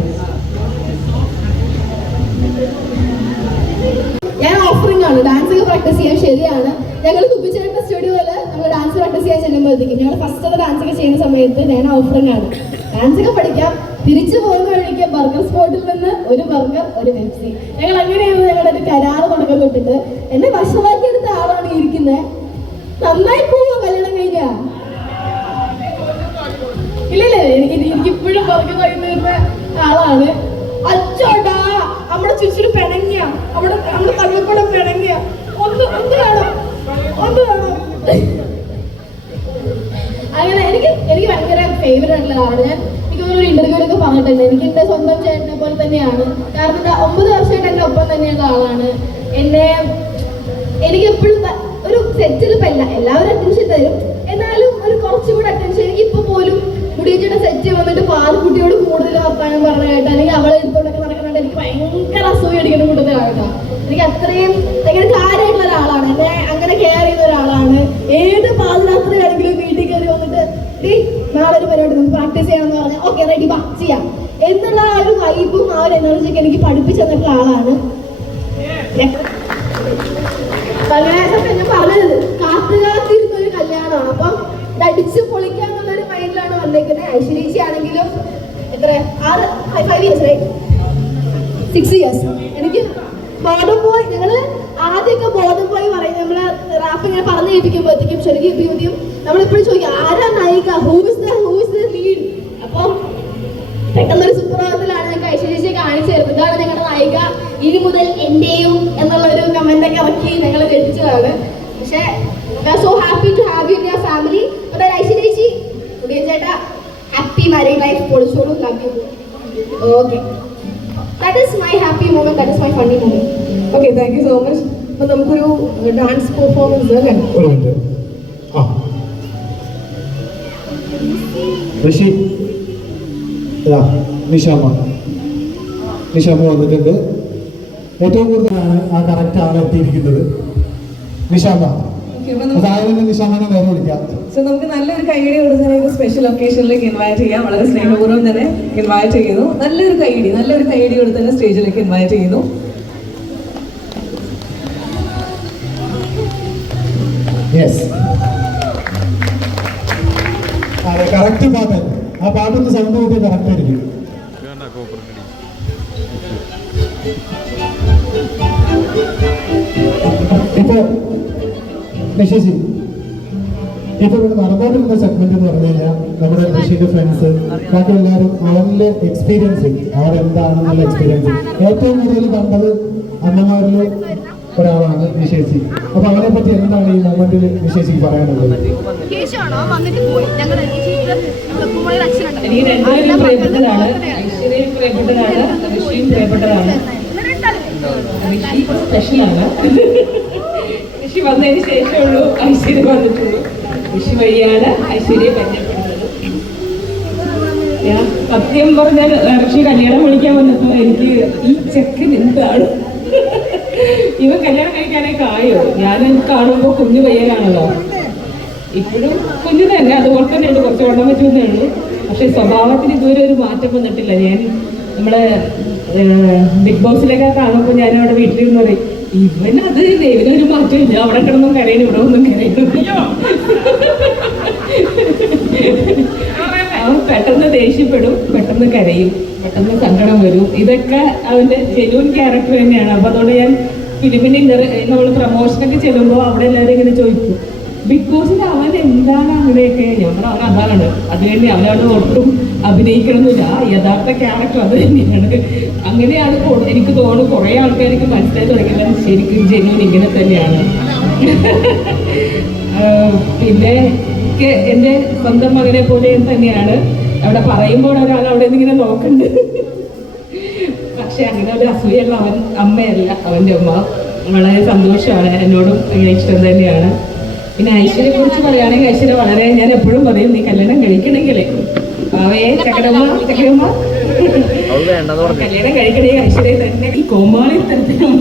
ഞാൻ ഓഫറിംഗ് ആണ്, ഡാൻസ് ഒക്കെ പ്രാക്ടീസ് ചെയ്യാൻ. ശരിയാണ്, ഞങ്ങൾ കുപ്പിച്ചേട്ട സ്റ്റുഡിയോയിൽ നമ്മൾ ഡാൻസ് പ്രാക്ടീസ് ചെയ്യാൻ ചെല്ലുമ്പോഴത്തേക്കും ഞങ്ങൾ ഫസ്റ്റ് ഡാൻസ് ഒക്കെ ചെയ്യുന്ന സമയത്ത് ഞാൻ ഓഫറിംഗ് ആണ്. ഡാൻസ് ഒക്കെ പഠിക്കാം, തിരിച്ചു പോകുന്ന വഴിക്ക് ബർഗർ സ്പോട്ടിൽ നിന്ന് ഒരു ബർഗർ ഒരു പെപ്സി. ഞങ്ങൾ അങ്ങനെയായിരുന്നു ഞങ്ങളുടെ ഒരു കരാറ് തുടക്കം തൊട്ടിട്ട്. എന്നെ വശമാക്കിയെടുത്ത ആളാണ് ഇരിക്കുന്നത്. നന്നായി പോവോ കല്യാണം കഴിഞ്ഞ? ഇല്ലല്ലേ, എനിക്കിപ്പോഴും ബർഗർ കഴിക്കുന്ന ആളാണ്. അച്ചോട്ടാ നമ്മുടെ ചുറ്റിന് പിണങ്ങിയ നമ്മുടെ തള്ളക്കൂടെ പിണങ്ങിയ ഒന്ന് വേണം. അങ്ങനെ എനിക്ക് ഭയങ്കര ഫേവറേറ്റ് ആയിട്ടുള്ള ആളാണ്. ഞാൻ എനിക്ക് ഒരു ഇന്റർവ്യൂലൊക്കെ പറഞ്ഞിട്ടുണ്ട്, എനിക്ക് എൻ്റെ സ്വന്തം ചേട്ടനെ പോലെ തന്നെയാണ്. കാരണം 9 വർഷമായിട്ട് എൻ്റെ ഒപ്പം തന്നെയുള്ള ആളാണ്. എനിക്ക് എപ്പോഴും ഒരു സെറ്റിലിപ്പല്ല, എല്ലാവരും അറ്റൻഷൻ തരും, എന്നാലും ഒരു കുറച്ചുകൂടെ അറ്റൻഷൻ. എനിക്ക് ഇപ്പൊ പോലും മുടിയച്ചയുടെ സെറ്റ് വന്നിട്ട് പാൽക്കുട്ടിയോട് കൂടുതൽ വർത്താനം നാളെ ഒരു പരിപാടി നമുക്ക് പ്രാക്ടീസ് ചെയ്യാമെന്ന് പറഞ്ഞാൽ ഓക്കെ റെഡി ബാ ചെയ്യാം എന്നുള്ള ആ ഒരു വൈബും ആ ഒരു എനർജിയൊക്കെ എനിക്ക് പഠിപ്പിച്ചു തന്നിട്ടുള്ള ആളാണ്. അങ്ങനെ ഞാൻ പറഞ്ഞത് കാത്തുകാത്തിരുന്നൊരു കല്യാണമാണ്. അപ്പം അടിച്ച് പൊളിക്കാന്നുള്ളൊരു മൈൻഡിലാണ് വന്നേക്കുന്നത്. ഐശ്വര്യേച്ചി ആണെങ്കിലും എത്ര 5 years 6 years എനിക്ക് ബോധം പോയി. ഞങ്ങള് ആദ്യമൊക്കെ ബോധം പോയി പറയും. നമ്മള് റാപ്പ് ഇങ്ങനെ പറഞ്ഞു കേൾപ്പിക്കുമ്പോഴത്തേക്കും ശരിക്കും ബ്യൂട്ടിയും നമ്മളിപ്പോഴും ചോദിക്കും ആരാ നായിക, ഹൂസ് ദ ലീഡ്. അപ്പം പെട്ടെന്നൊരു സുപ്രഭാതത്തിലാണ് ഞങ്ങൾക്ക് ഐശ്വര്യേച്ചിയെ കാണിച്ചു തരുന്നത് ഇതാണ് ഞങ്ങളുടെ നായിക, ഇനി മുതൽ എന്റെയും എന്നുള്ളൊരു കമന്റ് ഒക്കെ ഇറക്കി ഞങ്ങൾ കേൾപ്പിച്ചതാണ്. പക്ഷേ so happy to have you in your family. അതായത് ഐശ്വര്യേച്ചി ഉദയൻ ചേട്ടാ ഹാപ്പി മാരീഡ് ലൈഫ് പൊളിച്ചോളൂ. Love you. Okay, that is my happy moment, that is my funny moment. Okay, thank you so much. അപ്പോൾ നമുക്കൊരു ഡാൻസ് പെർഫോമൻസ് അല്ലേ? ഒരു minute. ഋഷി നിഷാമ്മ വന്നിട്ടുണ്ട്. ഏറ്റവും കൂടുതലാണ് ആ കറക്റ്റ് ആണ് എത്തിയിരിക്കുന്നത് നിഷാമ്മ. അതായത് നിഷാമ്മനെ വേറെ വിളിക്കാം. സോ നമുക്ക് നല്ലൊരു കൈയടി കൊടുത്ത് ഒരു സ്പെഷ്യൽ ഒക്കേഷനിലേക്ക് ഇൻവൈറ്റ് ചെയ്യാം. വളരെ സ്നേഹപൂർവ്വം തന്നെ ഇൻവൈറ്റ് ചെയ്യുന്നു. നല്ലൊരു കൈയടി കൊടുത്ത് തന്നെ സ്റ്റേജിലേക്ക് ഇൻവൈറ്റ് ചെയ്യുന്നു. യെസ്, അതെ കറക്റ്റ് പാട്ട്. ആ പാട്ടൊന്ന് സൗണ്ട് കൂട്ടി കറക്റ്റ് ആയിരിക്കും. ഇപ്പൊ നിഷേഷി ഇപ്പൊ ഇവിടെ നടന്നുകൊണ്ടിരുന്ന സെഗ്മെന്റ് എന്ന് പറഞ്ഞു കഴിഞ്ഞാൽ നമ്മുടെ ഋഷിയുടെ ഫ്രണ്ട്സ് ബാക്കി എല്ലാവരും അവരുടെ എക്സ്പീരിയൻസ് അവരെന്താണെന്നുള്ള എക്സ്പീരിയൻസ് ഏറ്റവും കൂടുതൽ കണ്ടത് അമ്മമാരിൽ ഒരാളാണ് നിഷേഷി. അപ്പൊ അവരെ പറ്റി എന്താണ് ഈ മൊമെന്റിൽ നിഷേഷിക്ക് പറയാനുള്ളത്? എനിക്ക് രണ്ടുപേരും പ്രിയപ്പെട്ടതാണ്. ഐശ്വര്യയും പ്രിയപ്പെട്ടതാണ്, ഋഷിയും പ്രിയപ്പെട്ടതാണ്. ഋഷി സ്പെഷ്യലാണ്. ഋഷി വന്നതിന് ശേഷമുള്ളൂ ഐശ്വര്യം വന്നിട്ടുള്ളൂ. ഋഷി വഴിയാണ് ഐശ്വര്യയെ പരിചയപ്പെടുന്നത്. ഞാൻ സത്യം പറഞ്ഞാൽ ഋഷി കല്യാണം വിളിക്കാൻ വന്നപ്പോൾ എനിക്ക് ഈ ചെക്കൻ എന്താണ് ഇവൻ കല്യാണം കഴിക്കാനൊക്കെ ആയോ? ഞാൻ കാണുമ്പോൾ കുഞ്ഞു പയ്യനാണല്ലോ. ഇപ്പോഴും കുഞ്ഞു തന്നെ, അതുപോലെ തന്നെ ഉണ്ട്, കുറച്ച് വണ്ണം വെച്ചേ ഉള്ളൂ. പക്ഷെ സ്വഭാവത്തിന് ഇതുവരെ ഒരു മാറ്റം വന്നിട്ടില്ല. ഞാൻ നമ്മളെ ബിഗ് ബോസിലൊക്കെ കാണുമ്പോൾ ഞാൻ അവിടെ വീട്ടിലിരുന്ന് പറയും ഇവനത് ഇവനൊരു മാറ്റമില്ല. അവിടെ കിടന്നും കരയണം, ഇവിടെ ഒന്നും കരയണം. അവൻ പെട്ടെന്ന് ദേഷ്യപ്പെടും, പെട്ടെന്ന് കരയും, പെട്ടെന്ന് സങ്കടം വരും. ഇതൊക്കെ അവൻ്റെ ജെന്യൂൻ ക്യാരക്ടർ തന്നെയാണ്. അപ്പോൾ അതുകൊണ്ട് ഞാൻ ഫിലിമിന് നമ്മൾ പ്രമോഷനൊക്കെ ചെല്ലുമ്പോൾ അവിടെ എല്ലാവരും ഇങ്ങനെ ചോദിക്കും ബിഗ് ബോസിൽ അവൻ എന്താണ് അങ്ങനെയൊക്കെ. ഞാൻ അവൻ അതാണ്, അത് തന്നെ അവനവിടെ ഒട്ടും അഭിനയിക്കണമെന്നില്ല. യഥാർത്ഥ ക്യാരക്ടർ അത് തന്നെയാണ്. അങ്ങനെയാണ് എനിക്ക് തോന്നുന്നു കുറേ ആൾക്കാർക്ക് മനസ്സിലായി തുടങ്ങിയത് ശരിക്കും ജെന്യൂൻ ഇങ്ങനെ തന്നെയാണ്. പിന്നെ എൻ്റെ സ്വന്തം മകനെ പോലെ തന്നെയാണ്. അവിടെ പറയുമ്പോൾ ഒരാൾ അവിടെ നിന്ന് ഇങ്ങനെ നോക്കുന്നുണ്ട്. പക്ഷെ അങ്ങനെ ഒരു അസൂയുള്ള അവൻ അമ്മയല്ല, അവൻ്റെ അമ്മ. വളരെ സന്തോഷമാണ്, എന്നോടും ഭയങ്കര ഇഷ്ടം തന്നെയാണ്. പിന്നെ ഐശ്വര്യയെ കുറിച്ച് പറയുകയാണെങ്കിൽ ഐശ്വര്യ വളരെ, ഞാൻ എപ്പോഴും പറയും നീ കല്യാണം കഴിക്കണമെങ്കിലേ അവയെ ചക്കരമ്മ കല്യാണം കഴിക്കണേ ഐശ്വര്യ തന്നെ. ഈ കോമാളി തരത്തിലും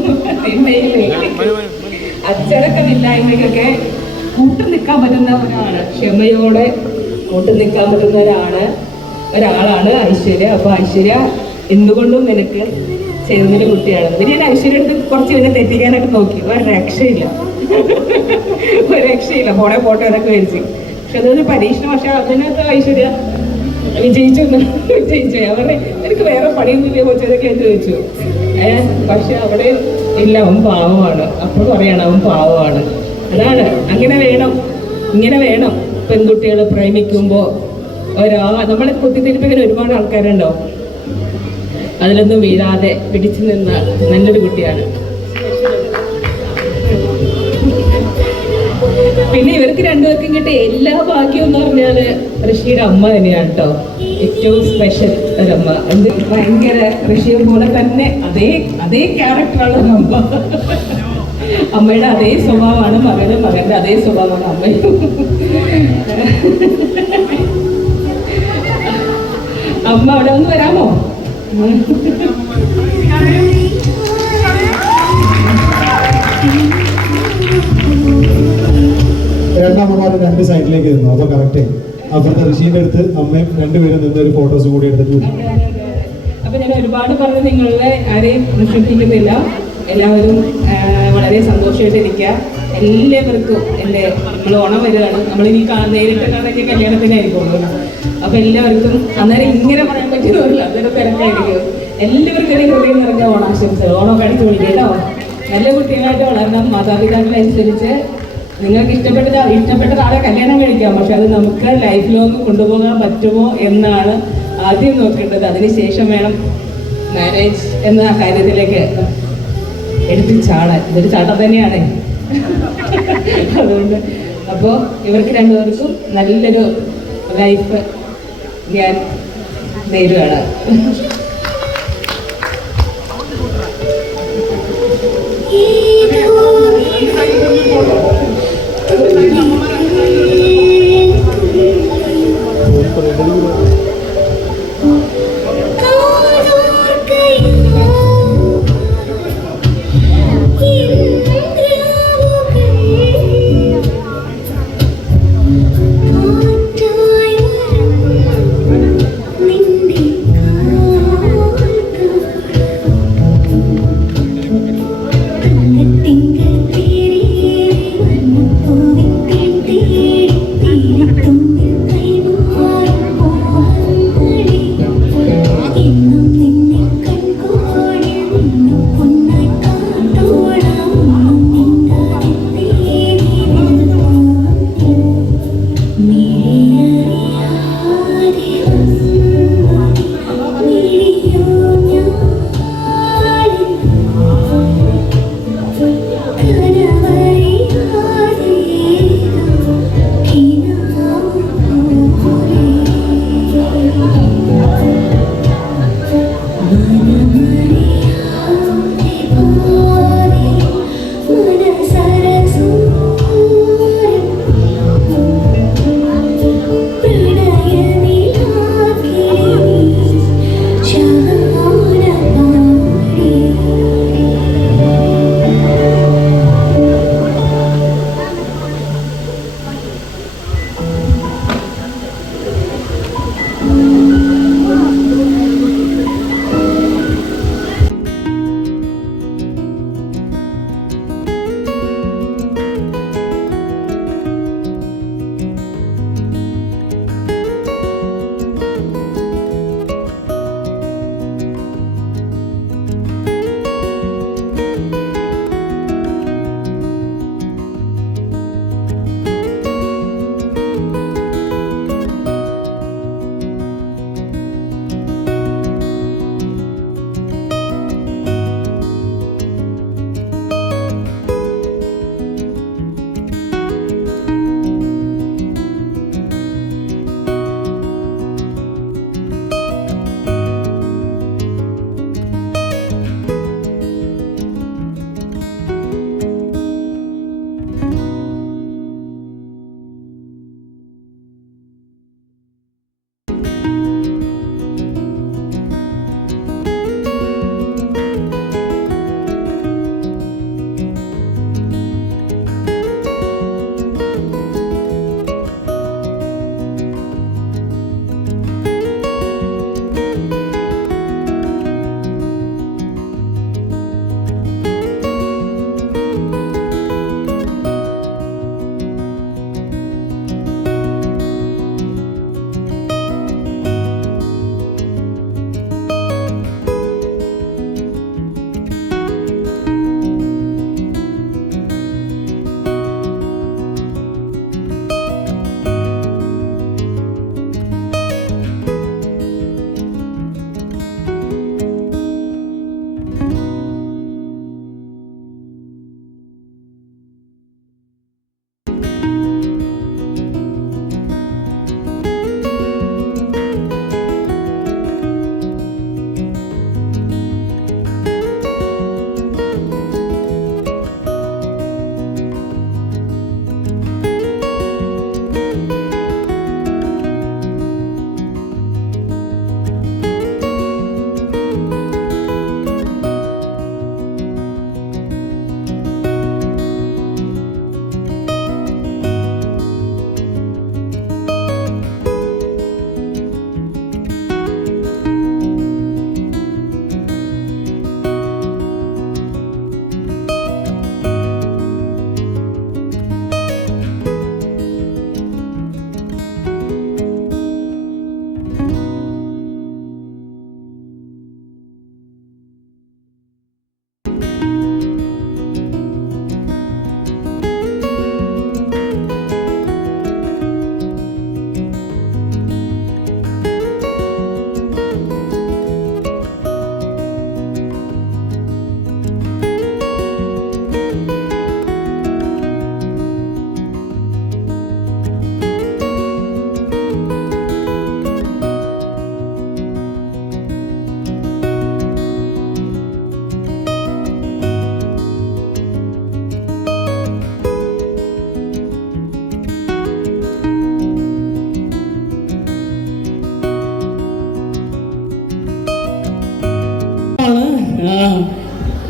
അച്ചടക്കമില്ലായ്മയ്ക്കൊക്കെ കൂട്ടു നിൽക്കാൻ പറ്റുന്ന ഒരാളാണ്, ക്ഷമയോടെ കൂട്ടു നിൽക്കാൻ പറ്റുന്ന ഒരാളാണ് ഐശ്വര്യ. അപ്പോൾ ഐശ്വര്യ എന്തുകൊണ്ടും നിനക്ക് ചെയ്തതിന് കുട്ടിയാണ്. പിന്നെ ഞാൻ ഐശ്വര്യടുത്ത് കുറച്ച് കഴിഞ്ഞാൽ തെറ്റിക്കാനൊക്കെ നോക്കി, ഒരു രക്ഷയില്ല. പോട്ടെ എന്നൊക്കെ വിളിച്ച്. പക്ഷെ അതൊരു പരീക്ഷണം. പക്ഷെ അതിനകത്ത് ഐശ്വര്യ വിജയിച്ചു. അവരുടെ എനിക്ക് വേറെ പണിയൊന്നുമില്ല കൊച്ചതൊക്കെ എന്ന് ചോദിച്ചു. പക്ഷെ അവിടെ ഇല്ല, അവൻ പാവമാണ്. അപ്പോൾ പറയണം അവൻ പാവമാണ്. അതാണ്, അങ്ങനെ വേണം, ഇങ്ങനെ വേണം. പെൺകുട്ടികൾ പ്രേമിക്കുമ്പോൾ നമ്മളെ കുത്തിത്തിരിപ്പിങ്ങനെ ഒരുപാട് ആൾക്കാരുണ്ടോ, അതിലൊന്നും വീഴാതെ പിടിച്ചു നിന്ന നല്ലൊരു കുട്ടിയാണ്. പിന്നെ ഇവർക്ക് രണ്ടുപേർക്കും കിട്ടിയ എല്ലാ ഭാഗ്യവും എന്ന് പറഞ്ഞാല് ഋഷിയുടെ അമ്മ തന്നെയാണ് കേട്ടോ, ഏറ്റവും സ്പെഷ്യൽ ഒരമ്മ. എന്ത് ഭയങ്കര ഋഷിയെ പോലെ തന്നെ അതേ ക്യാരക്ടറാണ് അമ്മ. അമ്മയുടെ അതേ സ്വഭാവമാണ് മകനും, മകന്റെ അതേ സ്വഭാവമാണ് അമ്മയും. അമ്മ അവിടെ ഒന്ന് വരാമോ? രണ്ടമ്മമാർ രണ്ട് സൈഡിലേക്ക് ഇരുന്നു. അപ്പൊ കറക്റ്റ് അപ്പുറത്തെ ഋഷീൻ്റെ അടുത്ത് അമ്മയും രണ്ടുപേരും നിന്നൊരു ഫോട്ടോസ് കൂടി എടുത്തിട്ടുണ്ട്. അപ്പൊ ഞാൻ ഒരുപാട് പറഞ്ഞ് നിങ്ങളെ ആരെയും വിഷമിപ്പിക്കുന്നില്ല. എല്ലാവരും വളരെ സന്തോഷമായിട്ടിരിക്കുക. എല്ലാവർക്കും എൻ്റെ നമ്മൾ ഓണം വരികയാണ്, നമ്മളിനി നേരിട്ട് കാണാനൊക്കെ കല്യാണത്തിനായിരിക്കുള്ളൂ. അപ്പൊ എല്ലാവർക്കും അന്നേരം ഇങ്ങനെ പറയാൻ പറ്റുന്നില്ല, അതൊരു തിരക്കായിരിക്കും. എല്ലാവർക്കും ഒരു ഹൃദയം നിറഞ്ഞ ഓണാശംസകൾ. ഓണം കഴിച്ചു വിളിക്കുക കേട്ടോ. നല്ല കുട്ടികളായിട്ട് വളരണം. മാതാപിതാക്കളനുസരിച്ച് നിങ്ങൾക്ക് ഇഷ്ടപ്പെട്ട ആളെ കല്യാണം കഴിക്കാം, പക്ഷെ അത് നമുക്ക് ലൈഫ് ലോങ് കൊണ്ടുപോകാൻ പറ്റുമോ എന്നാണ് ആദ്യം നോക്കേണ്ടത്. അതിനുശേഷം വേണം മാരേജ് എന്ന കാര്യത്തിലേക്ക് എടുത്ത് ചാടാൻ. ഇതൊരു ചാട്ടം തന്നെയാണ്. അതുകൊണ്ട് അപ്പോൾ ഇവർക്ക് രണ്ടുപേർക്കും നല്ലൊരു ലൈഫ് ഞാൻ നേരുകയാണ്. തിങ്കൾ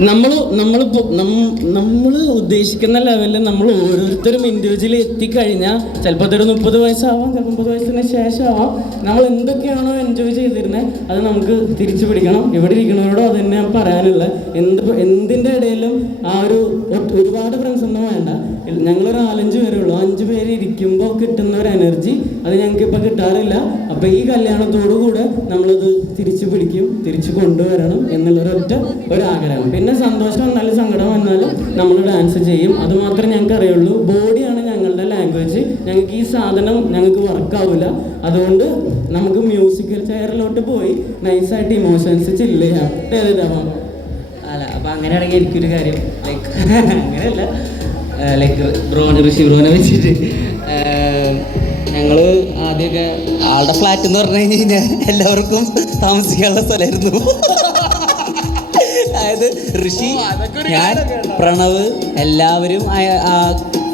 നമ്മൾ ഉദ്ദേശിക്കുന്ന ലെവലിൽ നമ്മൾ ഓരോരുത്തരും ഇൻഡിവിജ്വലി എത്തിക്കഴിഞ്ഞാൽ ചിലപ്പോൾ അതൊരു 30 വയസ്സാവാം, ചിലപ്പോൾ 30 വയസ്സിന് ശേഷമാവാം. നമ്മൾ എന്തൊക്കെയാണോ എൻജോയ് ചെയ്തിരുന്നത് അത് നമുക്ക് തിരിച്ചു പിടിക്കണം. ഇവിടെ ഇരിക്കുന്നവരോടും അത് തന്നെ പറയാനുള്ള എന്തിൻ്റെ ഇടയിലും ആ ഒരുപാട് ഫ്രണ്ട്സ് ഒന്നും വേണ്ട. ഞങ്ങളൊരു 4-5 പേരേ ഉള്ളൂ. 5 പേര് ഇരിക്കുമ്പോൾ കിട്ടുന്ന ഒരു എനർജി അത് ഞങ്ങൾക്ക് ഇപ്പോൾ കിട്ടാറില്ല. അപ്പോൾ ഈ കല്യാണത്തോടു കൂടെ നമ്മളത് തിരിച്ചു പിടിക്കും, തിരിച്ചു കൊണ്ടുവരണം എന്നുള്ളൊരൊറ്റ ഒരാഗ്രഹം. പിന്നെ സന്തോഷം വന്നാലും സങ്കടം വന്നാലും നമ്മൾ ഡാൻസ് ചെയ്യും. അത് മാത്രമേ ഞങ്ങൾക്ക് അറിയുള്ളൂ. ബോഡിയാണ് ഞങ്ങളുടെ ലാംഗ്വേജ്. ഞങ്ങൾക്ക് ഈ സാധനം ഞങ്ങൾക്ക് വർക്കാവില്ല. അതുകൊണ്ട് നമുക്ക് മ്യൂസിക്കൽ ചെയറിലോട്ട് പോയി നൈസായിട്ട് ഇമോഷൻസ് ചില്ല് ചെയ്യാം. അല്ല അപ്പം അങ്ങനെയാണെങ്കിൽ എനിക്കൊരു കാര്യം ലൈക്ക് അങ്ങനെയല്ല, ലൈക്ക് ഋഷി ബ്രോനെ വെച്ചിട്ട് ഞങ്ങൾ ആദ്യമൊക്കെ ആളുടെ ഫ്ലാറ്റ് എന്ന് പറഞ്ഞു കഴിഞ്ഞാൽ എല്ലാവർക്കും താമസിക്കാനുള്ള സ്ഥലമായിരുന്നു. അതായത് ഋഷി, ഞാൻ, പ്രണവ് എല്ലാവരും ആ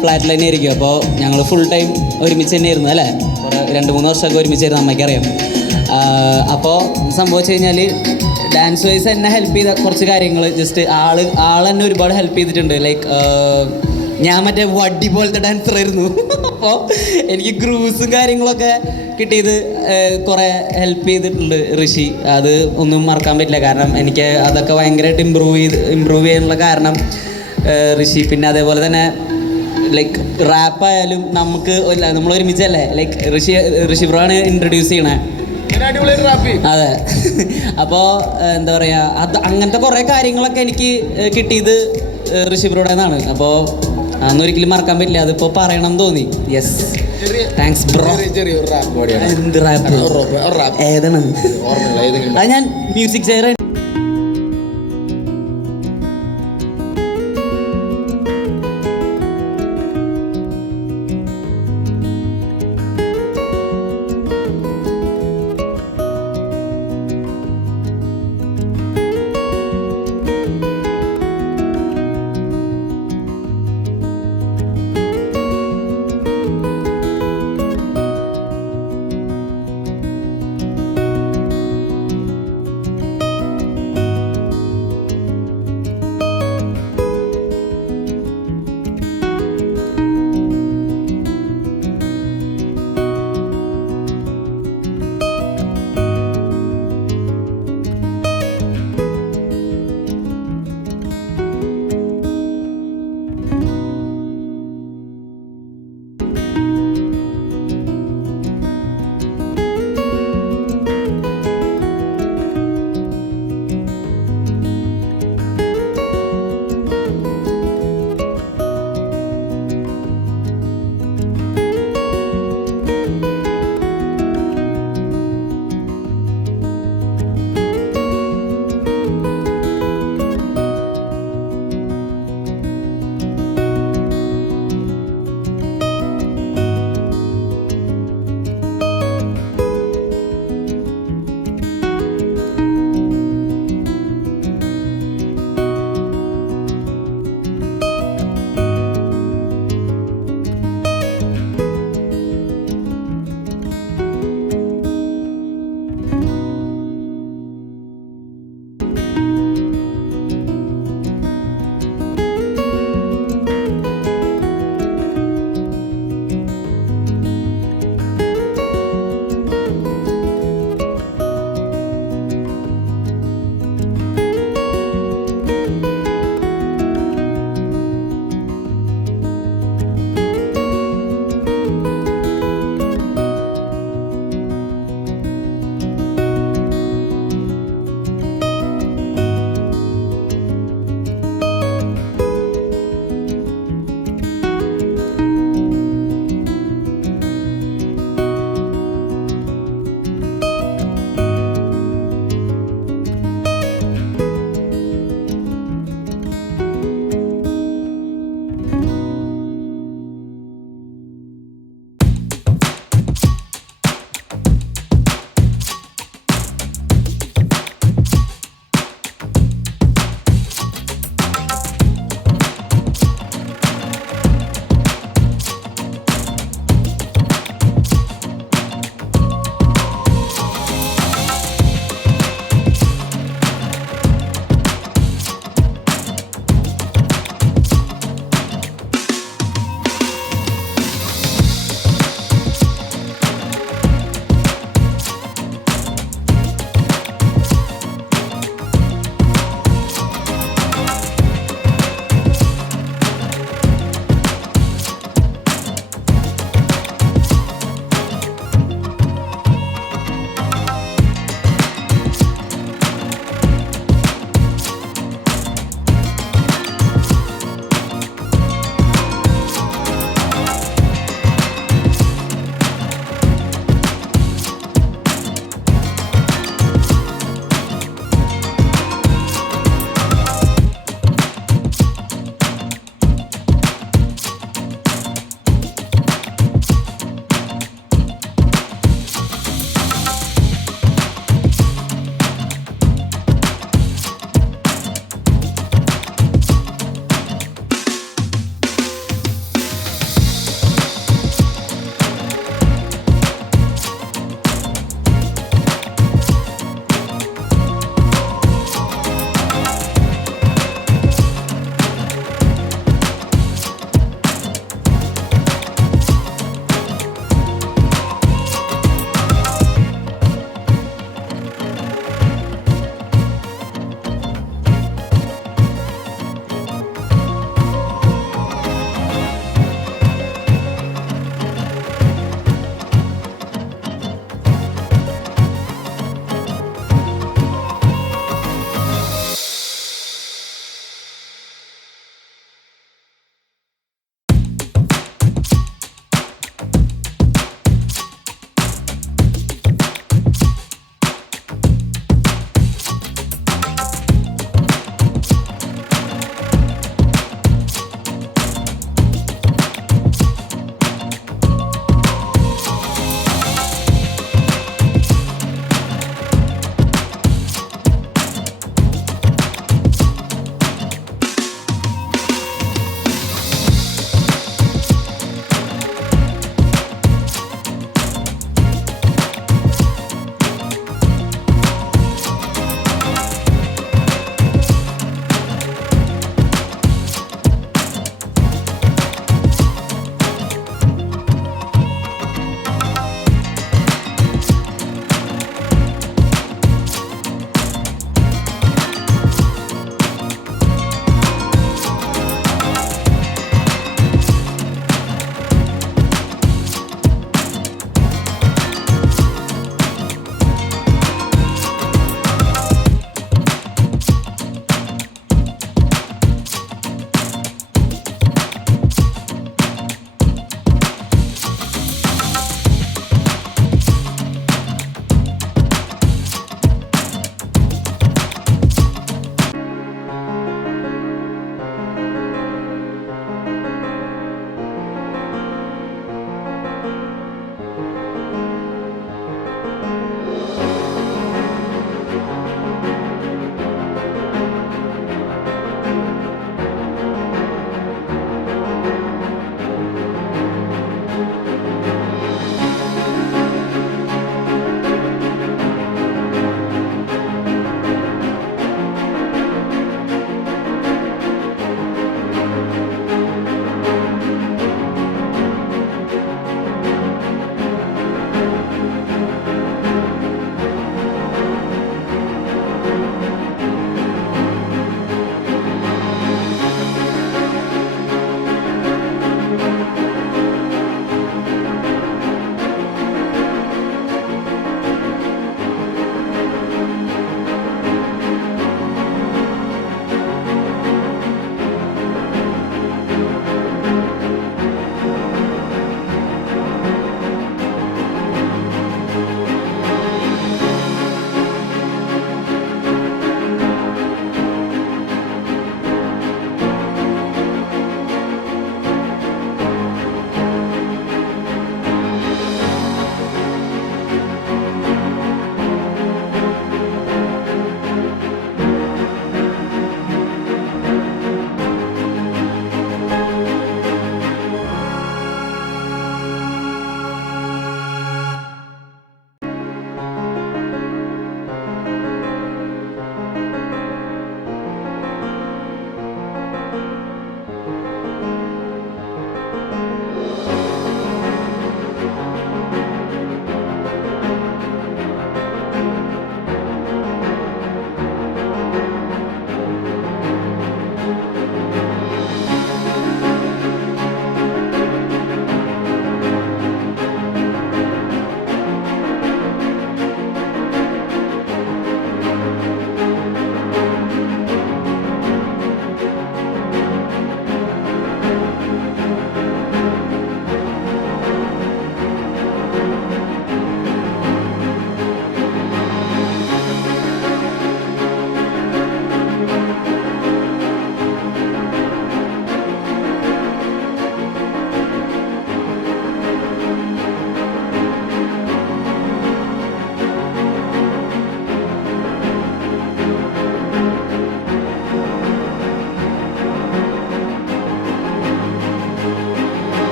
ഫ്ലാറ്റിൽ തന്നെ ആയിരിക്കും. അപ്പോൾ ഞങ്ങൾ ഫുൾ ടൈം ഒരുമിച്ച് തന്നെയായിരുന്നു അല്ലേ. കുറേ 2-3 വർഷമൊക്കെ ഒരുമിച്ചായിരുന്നു, അമ്മയ്ക്കറിയാം. അപ്പോൾ സംഭവിച്ചു കഴിഞ്ഞാൽ ഡാൻസ് വൈസ് എന്നെ ഹെൽപ്പ് ചെയ്ത കുറച്ച് കാര്യങ്ങൾ ജസ്റ്റ് ആൾ എന്നെ ഒരുപാട് ഹെൽപ്പ് ചെയ്തിട്ടുണ്ട്. ലൈക്ക് ഞാൻ മറ്റേ വടി പോലത്തെ ഡാൻസറായിരുന്നു. അപ്പോൾ എനിക്ക് ഗ്രൂസും കാര്യങ്ങളൊക്കെ കിട്ടിയത് കുറേ ഹെൽപ്പ് ചെയ്തിട്ടുണ്ട് ഋഷി. അത് ഒന്നും മറക്കാൻ പറ്റില്ല. കാരണം എനിക്ക് അതൊക്കെ ഭയങ്കരമായിട്ട് ഇമ്പ്രൂവ് ചെയ്യാനുള്ള കാരണം ഋഷി. പിന്നെ അതേപോലെ തന്നെ ലൈക്ക് റാപ്പായാലും നമ്മൾ ഒരുമിച്ചല്ലേ, ലൈക്ക് ഋഷി ബ്രോ ആണ് ഇൻട്രൊഡ്യൂസ് ചെയ്യണേ. അതെ. അപ്പോൾ എന്താ പറയുക, അങ്ങനത്തെ കുറേ കാര്യങ്ങളൊക്കെ എനിക്ക് കിട്ടിയത് ഋഷി ബ്രോയുടെ നിന്നാണ്. അപ്പോൾ അതൊരിക്കലും മറക്കാൻ പറ്റില്ല. അതിപ്പോൾ പറയണം തോന്നി. Yes, thanks bro. എന്ത് റാപ്പ്? ഏതാണ്? അത് ഞാൻ മ്യൂസിക് ചെയർ